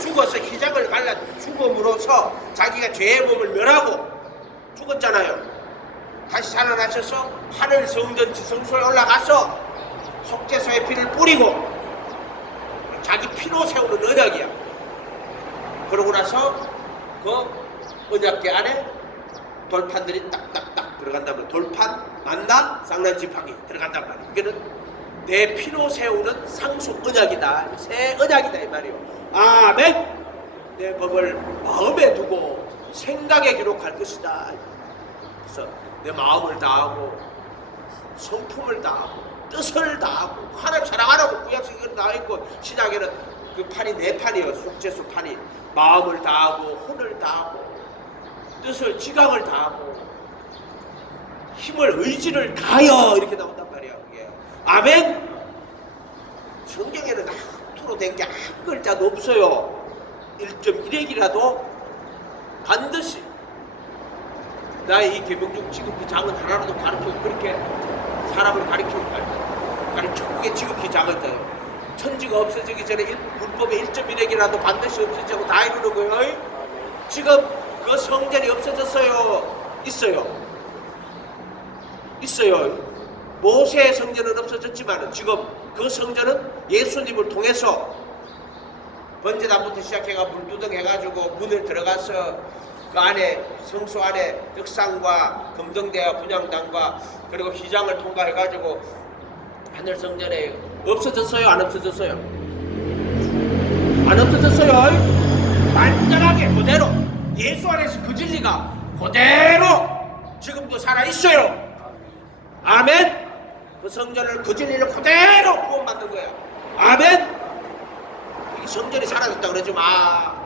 죽어서 휘장을 갈라 죽음으로써 자기가 죄의 몸을 멸하고 죽었잖아요. 다시 살아나셔서 하늘 성전 지성소에 올라가서 속죄소에 피를 뿌리고 자기 피로 세우는 언약이야. 그러고 나서 그 언약궤 안에 돌판들이 딱딱딱 들어간다면 돌판, 만나, 쌍난지팡이 들어간단 말이에요. 이게는 내 피로 세우는 상속 언약이다, 새 언약이다 이 말이에요. 아멘. 내 법을 마음에 두고 생각에 기록할 것이다. 그래서 내 마음을 다하고 성품을 다하고 뜻을 다하고 하나님 사랑하라고 구약성경에 나와있고 신약에는 그 판이 네 판이에요. 속죄소 판이 마음을 다하고 혼을 다하고 뜻을 지각을 다하고 힘을 의지를 다하여 이렇게 나온단 말이야. 그게 아멘. 성경에는 함부로 된 게 한 글자도 없어요. 1.1핵이라도 반드시 나의 이 계명 중 지극히 작은 하나라도 가르치고 그렇게 사람을 가르치고 천국의 지극히 작은 자요. 천지가 없어지기 전에 문법의 1.1핵이라도 반드시 없어지고 다 이루는 거예요. 지금 그 성전이 없어졌어요. 있어요. 모세의 성전은 없어졌지만 지금 그 성전은 예수님을 통해서 번제단부터 시작해가 물두덩 해가지고 문을 들어가서 그 안에 성소 안에 흑상과 금등대와 분향단과 그리고 휘장을 통과해가지고 하늘 성전에 없어졌어요? 안 없어졌어요? 안 없어졌어요? 완전하게 그대로 예수 안에서 그 진리가 그대로 지금도 살아있어요. 아멘. 그 성전을 그 진리를 그대로 구원받는 거야. 아멘. 성전이 사라졌다 그러지 마.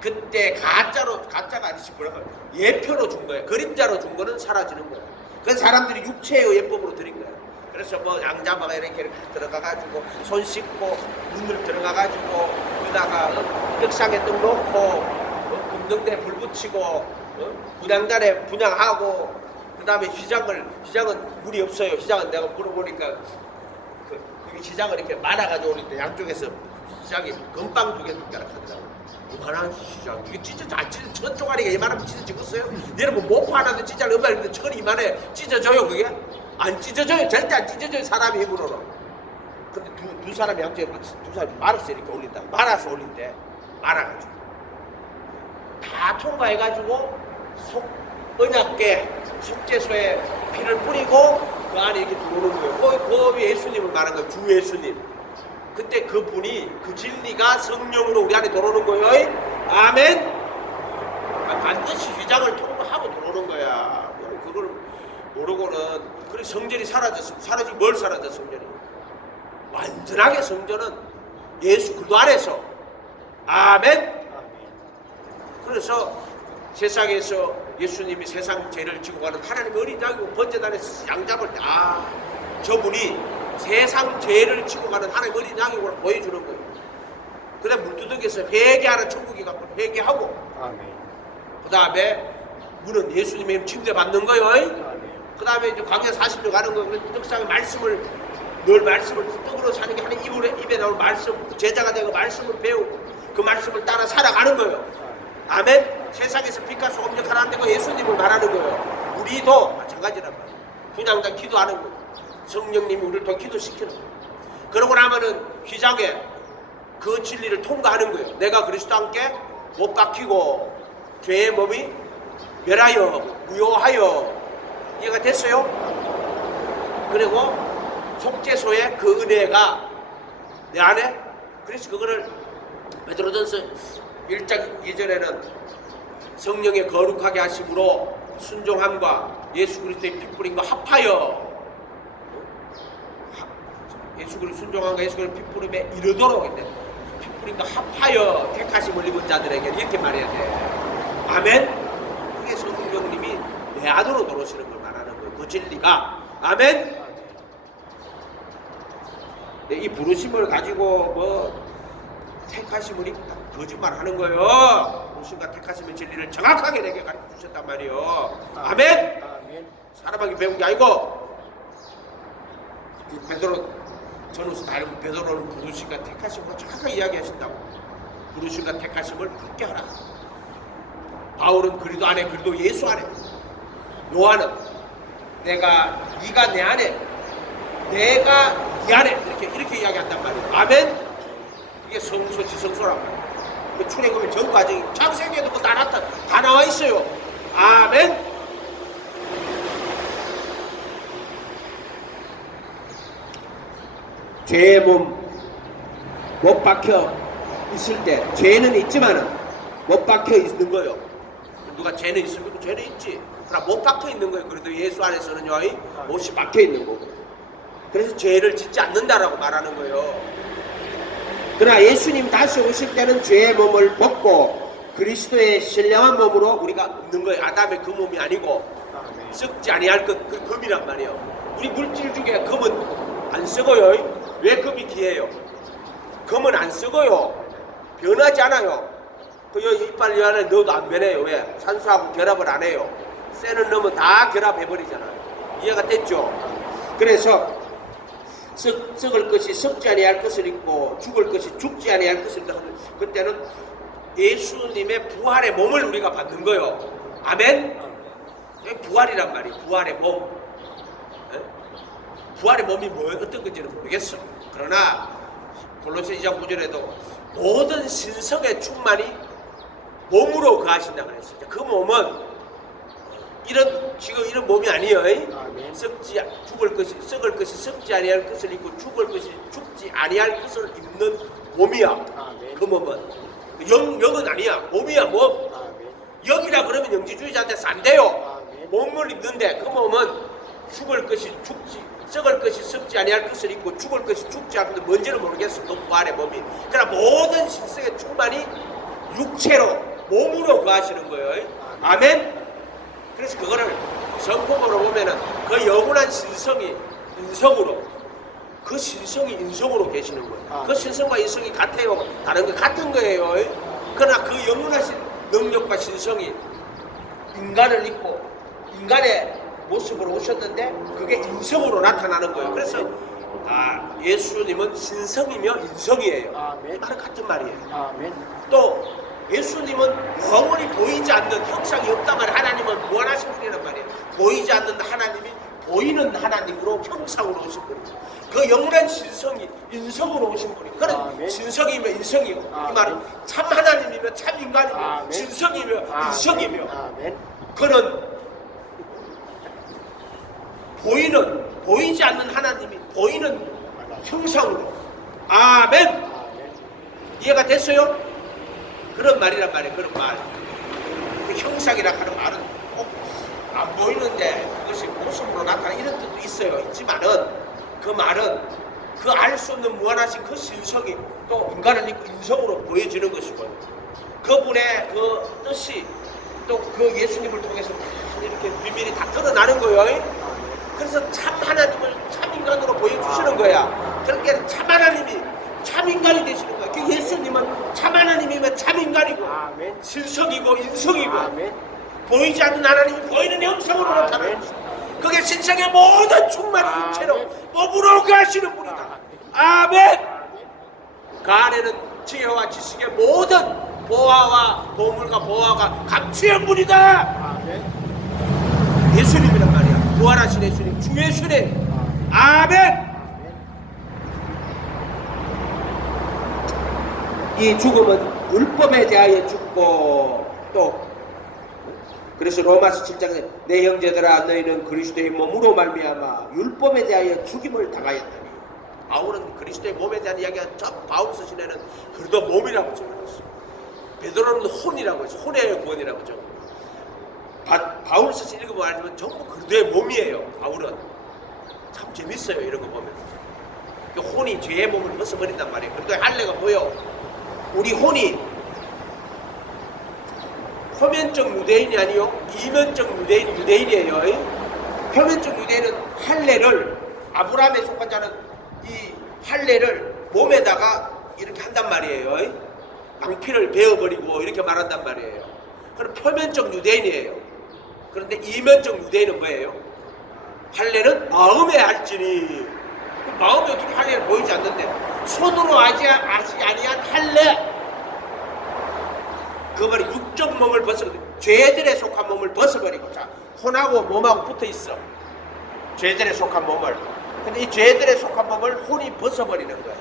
그때 가짜가 아니지 뭐라고 예표로 준 거야. 그림자로 준 거는 사라지는 거야. 그건 사람들이 육체의 예법으로 드린 거야. 그래서 뭐 양자마가 이렇게 들어가가지고 손 씻고 문을 들어가가지고 여기다가 흑상에 떡 놓고 금등대에 불 붙이고 분향단에 분향하고 그 다음에 휘장은 물이 없어요. 휘장은 내가 물어보니까 시장을 이렇게 말아가지고 오는데 양쪽에서 시장이 금빵 두 개 두개라 하더라고. 이만한 시장. 이게 진짜 잘 찢어. 천 쪼가리가 이만하면 찢어지겠어요? 여러분 모포 하나도 진짜 얼마나 천이 이만해. 찢어져요 그게? 안 찢어져요. 절대 안 찢어져요. 사람의 힘으로는. 근데 두 사람이 양쪽에 두 사람이 말아서 이렇게 올린다. 말아서 올린대. 말아가지고. 다 통과해가지고 언약궤 속죄소에 피를 뿌리고 그 안에 이렇게 들어오는 거예요. 그 예수님을 말한 거예요. 주 예수님. 그때 그 분이 그 진리가 성령으로 우리 안에 들어오는 거예요. 아멘. 반드시 휘장을 통과하고 들어오는 거야. 그걸 모르고는 그래 성전이 사라지고 뭘 사라져 성전이? 완전하게 성전은 예수 그리스도 안에서. 아멘. 그래서 세상에서 예수님이 세상 죄를 지고 가는 하나님의 어린 양이고 번제단에서 양잡을 때 저분이 세상 죄를 지고 가는 하나님의 어린 양이고 보여주는 거예요. 그 다음에 물두둑에서 회개하는 천국이 갖고 회개하고 그 다음에 문은 예수님의 침대 받는 거예요. 그 다음에 이제 광야 40년 가는 거예요. 떡상의 말씀을 늘 말씀을 떡으로 사는 게 하는 입에 나올 말씀 제자가 되고 말씀을 배우고 그 말씀을 따라 살아가는 거예요. 아멘. 세상에서 빛과 소금 역할을 하는 거 예수님을 말하는 거예요. 우리도 마찬가지란 말이에요. 분양당 기도하는 거예요. 성령님이 우리를 더 기도시키는 거예요. 그러고 나면은 휘장에 그 진리를 통과하는 거예요. 내가 그리스도 함께 못 박히고 죄의 몸이 멸하여 무효하여. 이해가 됐어요? 그리고 속죄소에 그 은혜가 내 안에. 그래서 그거를 베드로전서 1장 2절에는 성령의 거룩하게 하심으로 순종함과 예수 그리스도의 피 뿌림과 합하여 예수 그리스도 순종함과 예수 그리스도의 피 뿌림에 이르도록 있네. 피 뿌림과 합하여 택하심을 입은 자들에게 이렇게 말해야 돼. 아멘. 그게 성령님이 내 안으로 들어오시는 걸 말하는 거예요. 그 진리가. 아멘. 이 부르심을 가지고 뭐 택하심을 입다 거짓말 하는 거예요. 부르심과 택하심의 진리를 정확하게 내게 가르쳐 주셨단 말이에요. 아멘. 사람에게 배운 게 아니고 베드로 전후서 다 알면 베드로는 부르심과 택하심을 정확하게 이야기하신다고. 부르심과 택하심을 굳게 하라. 바울은 그리스도 안에 그리스도 예수 안에. 요한은 네가 내 안에 내가 이 안에 이렇게 이야기한단 말이에요. 아멘. 이게 성소 지성소란 말이에요. 그 출애굽의 전 과정이 창세기에도 그거 다 나와 있어요. 아멘. 죄의 몸 못 박혀 있을 때 죄는 있지만은 못 박혀 있는 거예요. 누가 죄는 있으면 죄는 있지. 그러나 못 박혀 있는 거예요. 그래도 예수 안에서는요 못이 박혀 있는 거고. 그래서 죄를 짓지 않는다라고 말하는 거예요. 그러나 예수님 다시 오실 때는 죄의 몸을 벗고 그리스도의 신령한 몸으로 우리가 없는 거예요. 아담의 그 몸이 아니고 썩지 아니할 것, 그 금이란 말이에요. 우리 물질 중에 금은 안 썩어요. 왜 금이 귀해요? 금은 안 썩어요. 변하지 않아요. 그 이빨 이 안에 넣어도 안 변해요. 왜? 산소하고 결합을 안 해요. 쇠는 넣으면 다 결합해버리잖아요. 이해가 됐죠? 그래서 썩을 것이 썩지 아니할 것을 입고 죽을 것이 죽지 아니할 것을 입고 그때는 예수님의 부활의 몸을 우리가 받는 거예요. 아멘. 부활이란 말이에요. 부활의 몸. 부활의 몸이 어떤 건지는 모르겠어. 그러나 골로새 2장 9절에도 모든 신성의 충만이 몸으로 거하신다고 그랬어요. 그 몸은 지금 이런 몸이 아니에요. 썩을 것이 썩지 아니할 것을 입고 죽을 것이 죽지 아니할 것을 입는 몸이야. 그 몸은 영은 아니야. 몸이야 몸. 영이라 그러면 영지주의자한테서 안 돼요. 몸을 입는데 그 몸은 썩을 것이 썩지 아니할 것을 입고 죽을 것이 죽지 않고 뭔지는 모르겠어. 그 부활의 몸이. 그러나 모든 신성의 충만이 육체로 몸으로 거하시는 거예요. 아멘. 그래서 그거를 성품으로 보면은 그 영원한 신성이 인성으로 그 신성이 인성으로 계시는 거예요. 그 신성과 인성이 같아요. 다른 게 같은 거예요. 그러나 그 영원하신 능력과 신성이 인간을 입고 인간의 모습으로 오셨는데 그게 인성으로 나타나는 거예요. 그래서 예수님은 신성이며 인성이에요. 아멘. 이 말은 같은 말이에요. 아멘. 또 예수님은 영원히 보이지 않는 형상이 없단 말이에요. 하나님은 무한하신 분이란 말이에요. 보이지 않는 하나님이 보이는 하나님으로 형상으로 오신 분이에요. 그 영원한 신성이 인성으로 오신 분이에요. 그는 아멘. 신성이며 인성이고 이 아멘. 말은 참 하나님이며 참 인간이며 아멘. 신성이며 아멘. 인성이며 아멘. 그는 보이지 않는 하나님이 보이는 형상으로 아멘. 아멘. 이해가 됐어요? 그런 말이란 말이에요. 그런 말. 그 형상이라 하는 말은 꼭 안 보이는데 그것이 모습으로 나타나는 이런 뜻도 있어요. 있지만은 그 말은 그 알 수 없는 무한하신 그 신성이 또 인간을 입고 인성으로 보여지는 것이고요. 그분의 그 뜻이 또 그 예수님을 통해서 이렇게 비밀이 다 드러나는 거예요. 그래서 참 하나님을 참 인간으로 보여주시는 거야. 그러니까 참 하나님이 참 인간이 되시는 거야. 그 예수님은 참 하나님이면 참 인간이고 아멘. 신성이고 인성이고 아멘. 보이지 않는 하나님이 보이는 형상으로 아멘. 나타나는 것이다. 그게 신성의 모든 충만이 아멘. 육체로 몸으로 가시는 분이다. 아멘. 그 안에는 지혜와 지식의 모든 보화와 보물과 보화가 감추한 분이다. 아멘. 예수님이란 말이야. 부활하신 예수님, 주 예수님. 아멘. 이 죽음은 율법에 대하여 죽고 또 그래서 로마서 7장에 내 형제들아 너희는 그리스도의 몸으로 말미암아 율법에 대하여 죽임을 당하였다니. 바울은 그리스도의 몸에 대한 이야기가 저 바울 서신에는 그래도 몸이라고 적어놨어. 베드로는 혼이라고 해서 혼의 구원이라고 적어. 바울 서신 읽어보면 알지만 전부 그리스도의 몸이에요. 바울은 참 재밌어요. 이런 거 보면 혼이 죄의 몸을 벗어버린단 말이에요. 그리스도의 할례가 뭐예요? 우리 혼이 표면적 유대인이 아니요 이면적 유대인이에요. 표면적 유대인은 할례를 아브라함에 속한 자는 이 할례를 몸에다가 이렇게 한단 말이에요. 망피를 베어버리고 이렇게 말한단 말이에요. 그럼 표면적 유대인이에요. 그런데 이면적 유대인은 뭐예요? 할례는 마음에 할지니 마음에 어떻게 할례를 보이지 않는데 손으로 하지 아니한 할례 그 말이 육적 몸을 죄들에 속한 몸을 벗어버리고 자 혼하고 몸하고 붙어있어. 죄들에 속한 몸을. 근데 이 죄들에 속한 몸을 혼이 벗어버리는 거예요.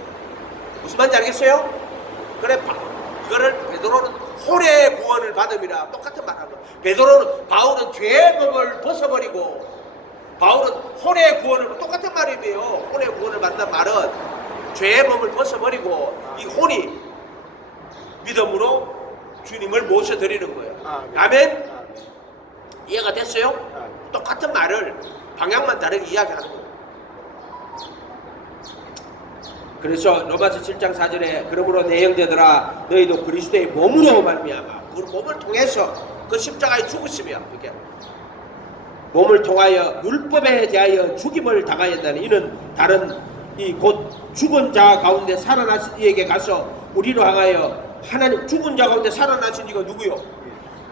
무슨 말인지 알겠어요? 그래 이거를 베드로는 혼의 구원을 받음이라 똑같은 말하고 바울은 죄의 몸을 벗어버리고 바울은 혼의 구원을 똑같은 말이에요. 혼의 구원을 받는 말은 죄의 몸을 벗어버리고 이 혼이 믿음으로 주님을 모셔드리는 거예요. 아멘. 아멘. 이해가 됐어요? 아멘. 똑같은 말을 방향만 다르게 이야기하는 거예요. 그래서 로마서 7장 4절에 그러므로 내 형제들아 너희도 그리스도의 몸으로 말미암아 그 몸을 통해서 그 십자가에 죽으시며 그게 몸을 통하여 율법에 대하여 죽임을 당하였다니 이는 다른 이 곧 죽은 자 가운데 살아나신 이에게 가서 우리로 향하여 하나님 죽은 자 가운데 살아나신 이가 누구요?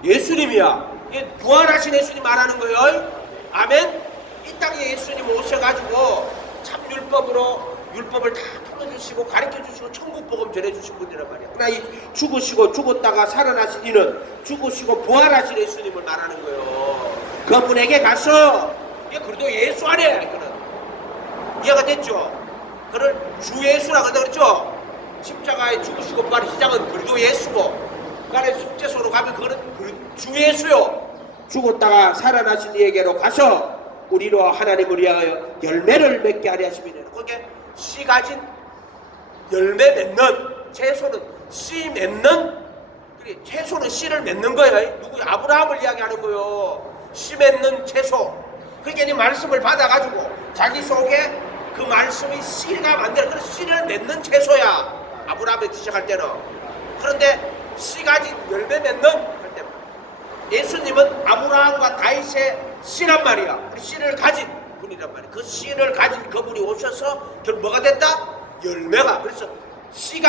예수님이야. 부활하신 예수님 말하는 거예요. 아멘. 이 땅에 예수님 오셔가지고 참 율법을 다 풀어주시고 가르쳐주시고 천국복음 전해주신 분이란 말이야. 그러나 이 죽으시고 죽었다가 살아나신 이는 죽으시고 부활하신 예수님을 말하는 거예요. 그분에게 가서 그래도 예수 아니야. 이거는 이해가 됐죠? 그를 주 예수라고 한다 그랬죠? 십자가에 죽으시고 부활의 시작은 그리스도 예수고 그 안에 속죄소로 가면 그거는 주 예수요. 죽었다가 살아나신 이에게로 가서 우리로 하나님을 위하여 열매를 맺게 하려 하심이니라. 그게 씨 가진 열매 맺는 채소는 씨 맺는 채소는 씨를 맺는 거예요. 누구 아브라함을 이야기하는 거예요. 씨 맺는 채소. 그러니까 이 말씀을 받아가지고 자기 속에 그 말씀이 씨가 만들어 그래서 씨를 맺는 채소야. 아브라함에 시작할 때는. 그런데 씨 가진 열매 맺는 할 때 예수님은 아브라함과 다윗의 씨란 말이야. 씨를 가진 분이란 말이야. 그 씨를 가진 그분이 오셔서 결국 뭐가 됐다? 열매가. 그래서 씨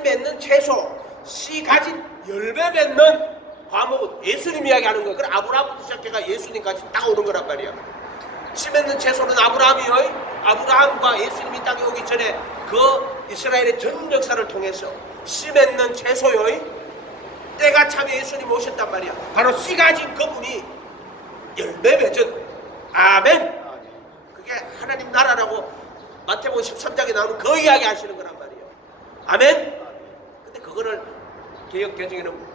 맺는 채소, 씨 가진 열매 맺는 과목은 예수님 이야기하는 거야. 그래 아브라함부터 시작해가 예수님까지 딱 오는 거란 말이야. 씨 맺는 채소는 아브라함이요. 아브라함과 예수님이 땅에 오기 전에 그 이스라엘의 전 역사를 통해서 씨 맺는 채소요. 때가 차면 예수님 오셨단 말이야. 바로 씨 가진 그분이 열매 맺은 아멘. 그게 하나님 나라라고 마태복음 13장에 나오는 그 이야기 하시는 거란 말이에요. 아멘. 근데 그거를 개역 개정에는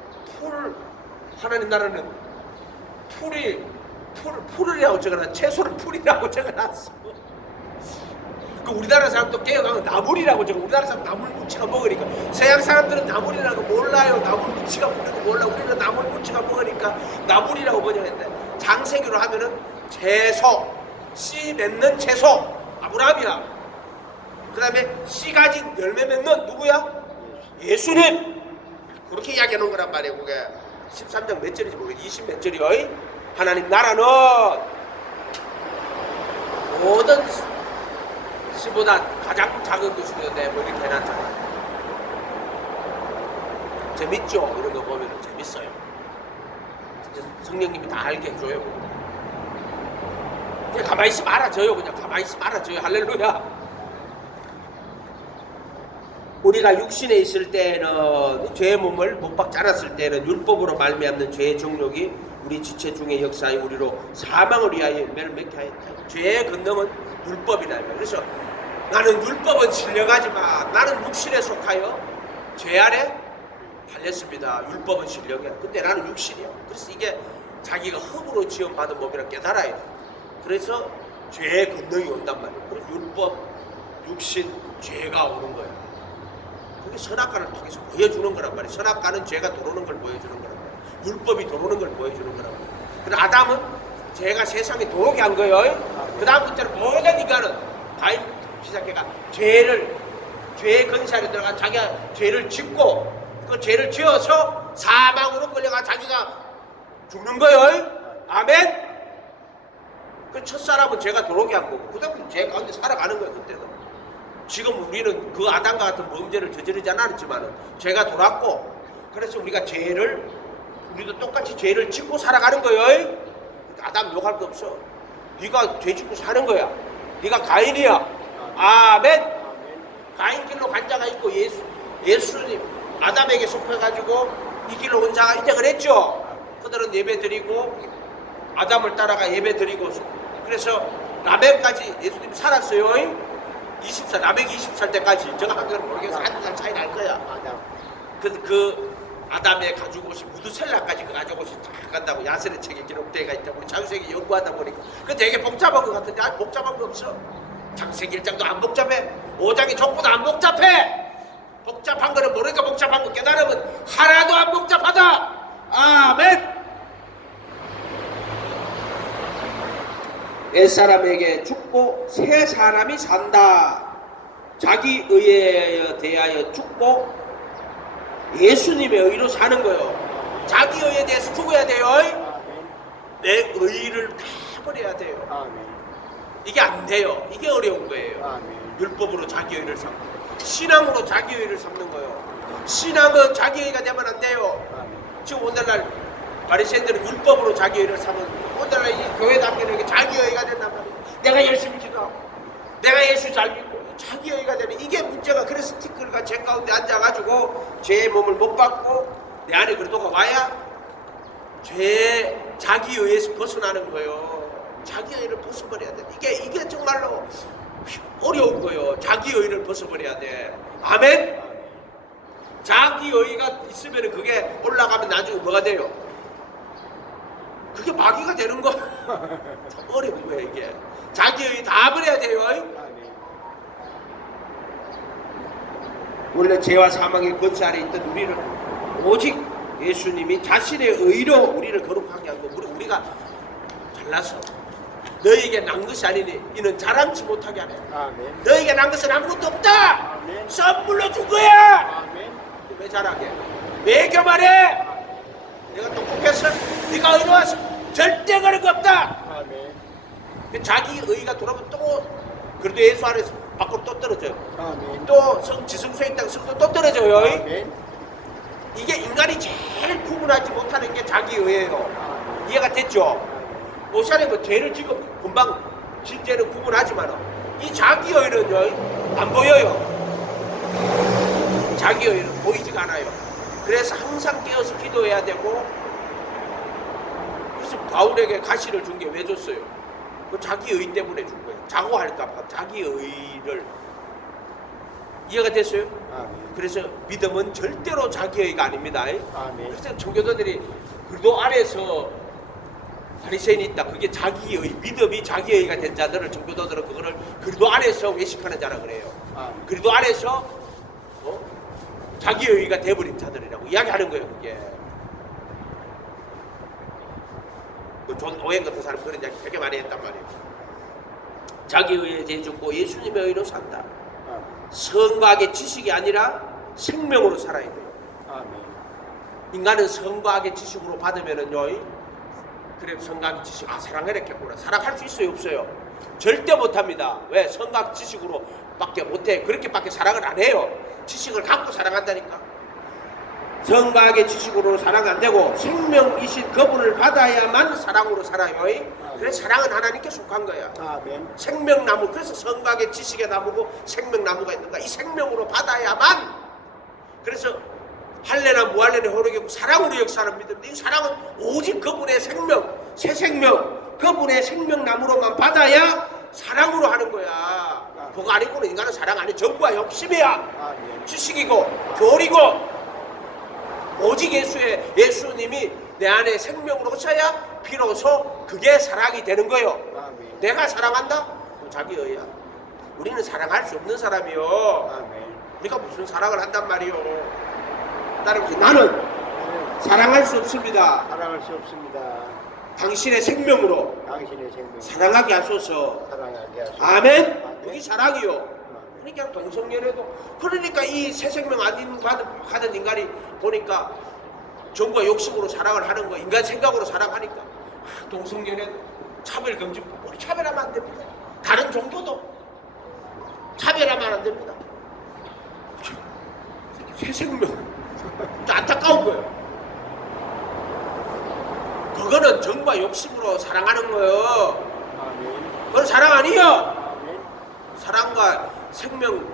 하나님 나라는 풀이라고 적어놨어. 채소를 풀이라고 적어놨어. 그 우리나라 사람도 개혁하면 나물이라고 적어. 우리나라 사람 나물 무치가 먹으니까. 서양 사람들은 나물이라고 몰라요. 나물 무치가 먹는 거 몰라. 우리는 나물 무치가 먹으니까 나물이라고 번역했는데, 장세기로 하면은 채소, 씨 맺는 채소, 아브라함이야. 그 다음에 씨 가진 열매 맺는 누구야? 예수님. 그렇게 이야기해 놓은 거란 말이에요. 그게 13장 몇 절인지 모르겠어요. 20 몇 절이요. 하나님 나라는 모든 씨보다 가장 작은 것이는데 뭐 이렇게 해놨잖아요. 재밌죠? 이런 거 보면 재밌어요. 진짜 성령님이 다 알게 해줘요. 그냥 가만히 있으면 알아줘요. 그냥 가만히 있으면 알아줘요. 할렐루야. 우리가 육신에 있을 때는, 죄의 몸을 못 박지 않았을 때는 율법으로 말미암는 죄의 정욕이 우리 지체 중의 역사에 우리로 사망을 위하여 매를 맺게 하였다. 죄의 근능은 율법이다. 그래서 나는 율법은 신령하지만 나는 육신에 속하여 죄 아래 달렸습니다. 율법은 신령이야. 근데 나는 육신이야. 그래서 이게 자기가 흙으로 지음받은 몸이라 깨달아야 돼. 그래서 죄의 근능이 온단 말이야. 그래서 율법, 육신, 죄가 오는 거야. 그게 선악과를 통해서 보여주는 거란 말이야. 선악과는 죄가 들어오는 걸 보여주는 거란 말이야. 율법이 들어오는 걸 보여주는 거란 말이야. 그래서 아담은 죄가 세상에 들어오게 한 거예요. 그 다음부터는 모든 인간은 가인 시작해가 죄의 근사에 들어가 자기가 죄를 짓고 그 죄를 지어서 사망으로 끌려가 자기가 죽는 거예요. 아멘. 그 첫사람은 죄가 들어오게 한 거고 그 다음부터 죄 가운데 살아가는 거예요. 그때는. 지금 우리는 그 아담과 같은 범죄를 저지르지 않았지만 죄가 돌았고, 그래서 우리가 우리도 똑같이 죄를 짓고 살아가는 거예요. 아담 욕할 거 없어. 네가 죄 짓고 사는 거야. 네가 가인이야. 아멘. 가인 길로 간 자가 있고 예수님 아담에게 속해가지고 이 길로 온 자가 있다 그랬죠. 그들은 예배 드리고 아담을 따라가 예배 드리고, 그래서 라멕까지 예수님이 살았어요. 라멕이 20살 때까지. 제가 한 개는 모르겠어. 한두 살 차이 날 거야. 그 아담의 가죽 옷이 무드셀라까지 그 가죽 옷이 쫙 간다고 야설의 책에 기록되어 있다고 우리 창세기 연구하다 보니까 그 되게 복잡한 것 같은데 아니 복잡한 거 없어. 창세기 1장도 안 복잡해. 5장이 전부 다 안 복잡해. 복잡한 거는 모르니까 복잡한 거 깨달으면 하나도 안 복잡하다. 아멘. 옛사람에게 죽고 새 사람이 산다. 자기 의에 대하여 죽고 예수님의 의로 사는 거예요. 자기 의에 대해서 죽어야 돼요. 내 의를 다 버려야 돼요. 이게 안 돼요. 이게 어려운 거예요. 율법으로 자기 의를 삼고 신앙으로 자기 의를 삼는 거예요. 신앙은 자기 의가 되면 안 돼요. 지금 오늘날 바리새인들은 율법으로 자기 의를 삼은, 오늘날 이 교회 담기는 자기 의가 된단 말이에요. 내가 열심히 기도하고 내가 예수 잘 믿고 자기 의가 되는 이게 문제가. 그래서 스티커가 제 가운데 앉아가지고 죄의 몸을 못 받고 내 안에 그리도가 와야 자기 의에서 벗어나는 거예요. 자기 의를 벗어버려야 돼. 이게 정말로 어려운 거예요. 자기 의를 벗어버려야 돼. 아멘. 자기 의가 있으면 그게 올라가면 나중에 뭐가 돼요? 그게 마귀가 되는 거. 참 어려운 거예요. 이게 자기 의 다 버려야 돼요. 원래 죄와 사망의 권세 아래 있던 우리를 오직 예수님이 자신의 의로 우리를 거룩하게 하고 우리가 잘나서 너에게 난 것이 아니니 이는 자랑치 못하게 하네. 아멘. 너에게 난 것은 아무것도 없다. 아멘. 선물로 준 거야. 아멘. 왜 자랑해? 왜 교만해? 내가 똑똑했어? 네가 의로워서 절대 그런 거 없다. 아멘. 자기 의가 돌아보면 또 그래도 예수 안에서 밖으로 또 떨어져요. 아멘. 또 지성소에 있다가 성소 또 떨어져요. 아멘. 이게 인간이 제일 구분하지 못하는 게 자기 의예요. 아멘. 이해가 됐죠? 옷 안에 뭐 죄를 지금 금방 진재는 구분하지만 이 자기 여인은요 안 보여요. 자기 여인은 보이지가 않아요. 그래서 항상 깨어서 기도해야 되고, 그래서 바울에게 가시를 준 게 왜 줬어요? 그 자기 여인 때문에 준 거예요. 자고 할까봐 자기 여인을. 이해가 됐어요? 아멘. 그래서 믿음은 절대로 자기 여의가 아닙니다. 아멘. 그래서 종교도들이 그도 안에서 바리새인이 있다. 그게 자기 여의, 믿음이 자기 여의가 된 자들을 종교도들은 그거를 그도 안에서 외식하는 자라 그래요. 아멘. 그도 안에서 자기 여의가 돼버린 자들이라고 이야기하는 거예요. 그게 그 존 오웬 같은 사람 그런 이야기 되게 많이 했단 말이에요. 자기 의에 대해 죽고 예수님의 의로 산다. 아멘. 성과학의 지식이 아니라 생명으로 살아야 돼요. 아멘. 인간은 성과학의 지식으로 받으면은요, 그래 성과학의 지식, 사랑해야겠구나. 사랑할 수 있어요, 없어요? 절대 못합니다. 왜? 성과학 지식으로 밖에 못해. 그렇게밖에 사랑을 안 해요. 지식을 갖고 사랑한다니까. 성과학의 지식으로 사랑 안 되고 생명이신 그분을 받아야만 사랑으로 살아요. 그래서 사랑은 하나님께 속한 거야. 아멘. 생명나무, 그래서 성과학의 지식의 나무고 생명나무가 있는 거야. 이 생명으로 받아야만. 그래서 할례나 무할례나 호르겠고 사랑으로 역사하는 믿음. 이 사랑은 오직 그분의 생명, 새 생명, 그분의 생명나무로만 받아야 사랑으로 하는 거야. 그거 아니고는 인간은 사랑 아니, 정과 욕심이야. 아멘. 지식이고 교리고. 오직 예수님이 내 안에 생명으로 오셔야 비로소 그게 사랑이 되는 거예요. 아멘. 내가 사랑한다? 그럼 자기 의야. 우리는 사랑할 수 없는 사람이요. 아멘. 우리가 무슨 사랑을 한단 말이요. 따라서 나는 사랑할 수 없습니다. 사랑할 수 없습니다. 당신의 생명으로 당신의 생명 사랑하게 하소서. 사랑하게 하소서. 아멘. 그게 사랑이요. 그러니까 동성연애도, 그러니까 이 새 생명 안 받은 인간이 보니까 정과 욕심으로 사랑을 하는 거, 인간 생각으로 사랑하니까 동성연애도 차별금지, 우리 차별하면 안 됩니다. 다른 종교도 차별하면 안 됩니다. 새 생명 안타까운 거예요. 그거는 정과 욕심으로 사랑하는 거예요. 아멘. 그건 사랑 아니에요. 아멘. 사랑과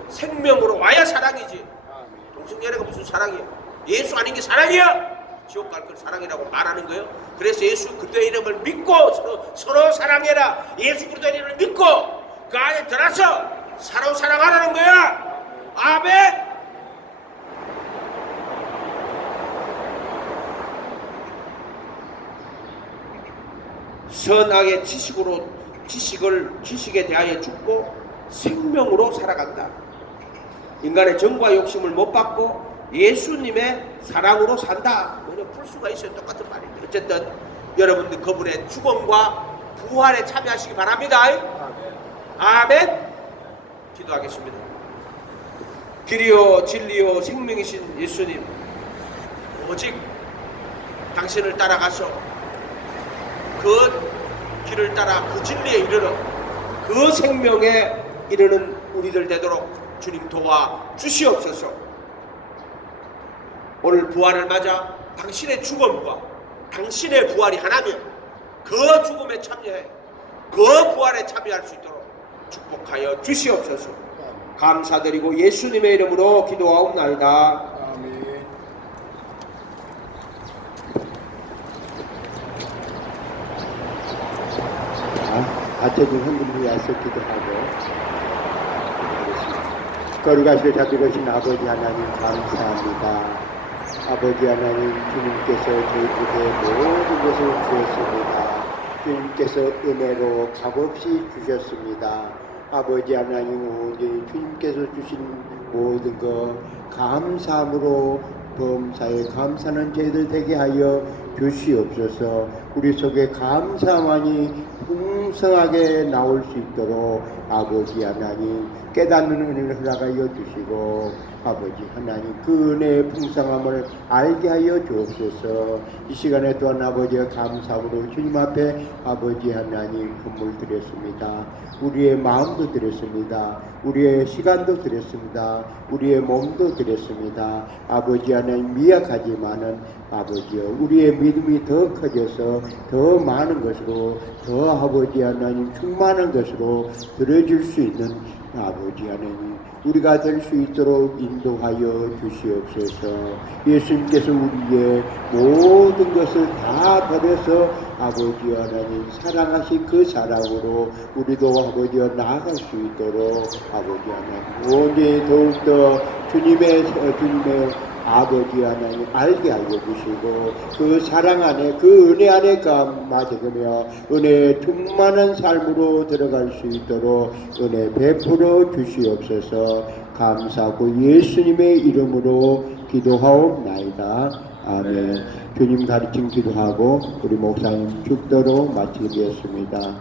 생명으로 와야 사랑이지. 아멘. 동성연애가 무슨 사랑이야? 예수 아닌 게 사랑이야? 지옥 갈 걸 사랑이라고 말하는 거예요. 그래서 예수 그리스도의 이름을 믿고 서로 사랑해라. 예수 그리스도의 이름을 믿고 그 안에 들어서 서로 사랑하라는 거야. 아멘. 선악의 지식에 대하여 죽고 생명으로 살아간다. 인간의 정과 욕심을 못 받고 예수님의 사랑으로 산다. 뭐냐 풀 수가 있어요. 똑같은 말인데 어쨌든 여러분들 그분의 죽음과 부활에 참여하시기 바랍니다. 아멘. 기도하겠습니다. 길이요 진리요 생명이신 예수님, 오직 당신을 따라가서 그 길을 따라 그 진리에 이르러 그 생명에 이르는 우리들 되도록 주님 도와 주시옵소서. 오늘 부활을 맞아 당신의 죽음과 당신의 부활이 하나면 그 죽음에 참여해 그 부활에 참여할 수 있도록 축복하여 주시옵소서. 감사드리고 예수님의 이름으로 기도하옵나이다. 아멘. 받쳐준 흔들리 와서 기도하고 거룩하시고 자비로우신 아버지 하나님 감사합니다. 아버지 하나님, 주님께서 저희에게 모든 것을 주셨습니다. 주님께서 은혜로 값없이 주셨습니다. 아버지 하나님, 오직 주님께서 주신 모든 것 감사함으로 범사에 감사하는 저희들 되게 하여 주시옵소서. 우리 속에 감사만이 풍성하게 나올 수 있도록 아버지 하나님 깨닫는 은혜를 허락하여 주시고, 아버지 하나님 그 은혜의 풍성함을 알게 하여 주옵소서. 이 시간에 또한 아버지의 감사함으로 주님 앞에 아버지 하나님 선물 드렸습니다. 우리의 마음도 드렸습니다. 우리의 시간도 드렸습니다. 우리의 몸도 드렸습니다. 아버지 하나님 미약하지만은 아버지여 우리의 믿음이 더 커져서 더 많은 것으로 더 아버지 아버지 하나님 충만한 것으로 들어줄 수 있는 아버지 하나님 우리가 될 수 있도록 인도하여 주시옵소서. 예수님께서 우리의 모든 것을 다 버려서 아버지 하나님 사랑하신 그 사랑으로 우리도 아버지 나아갈 수 있도록 아버지 하나님 온전히 더욱더 주님의 아버지 하나님 알게 알려주시고 그 사랑 안에 그 은혜 안에 감화되며 은혜의 충만한 삶으로 들어갈 수 있도록 은혜 베풀어 주시옵소서. 감사하고 예수님의 이름으로 기도하옵나이다. 아멘. 주님 가르침 기도하고 우리 목사님 축도로 마치겠습니다.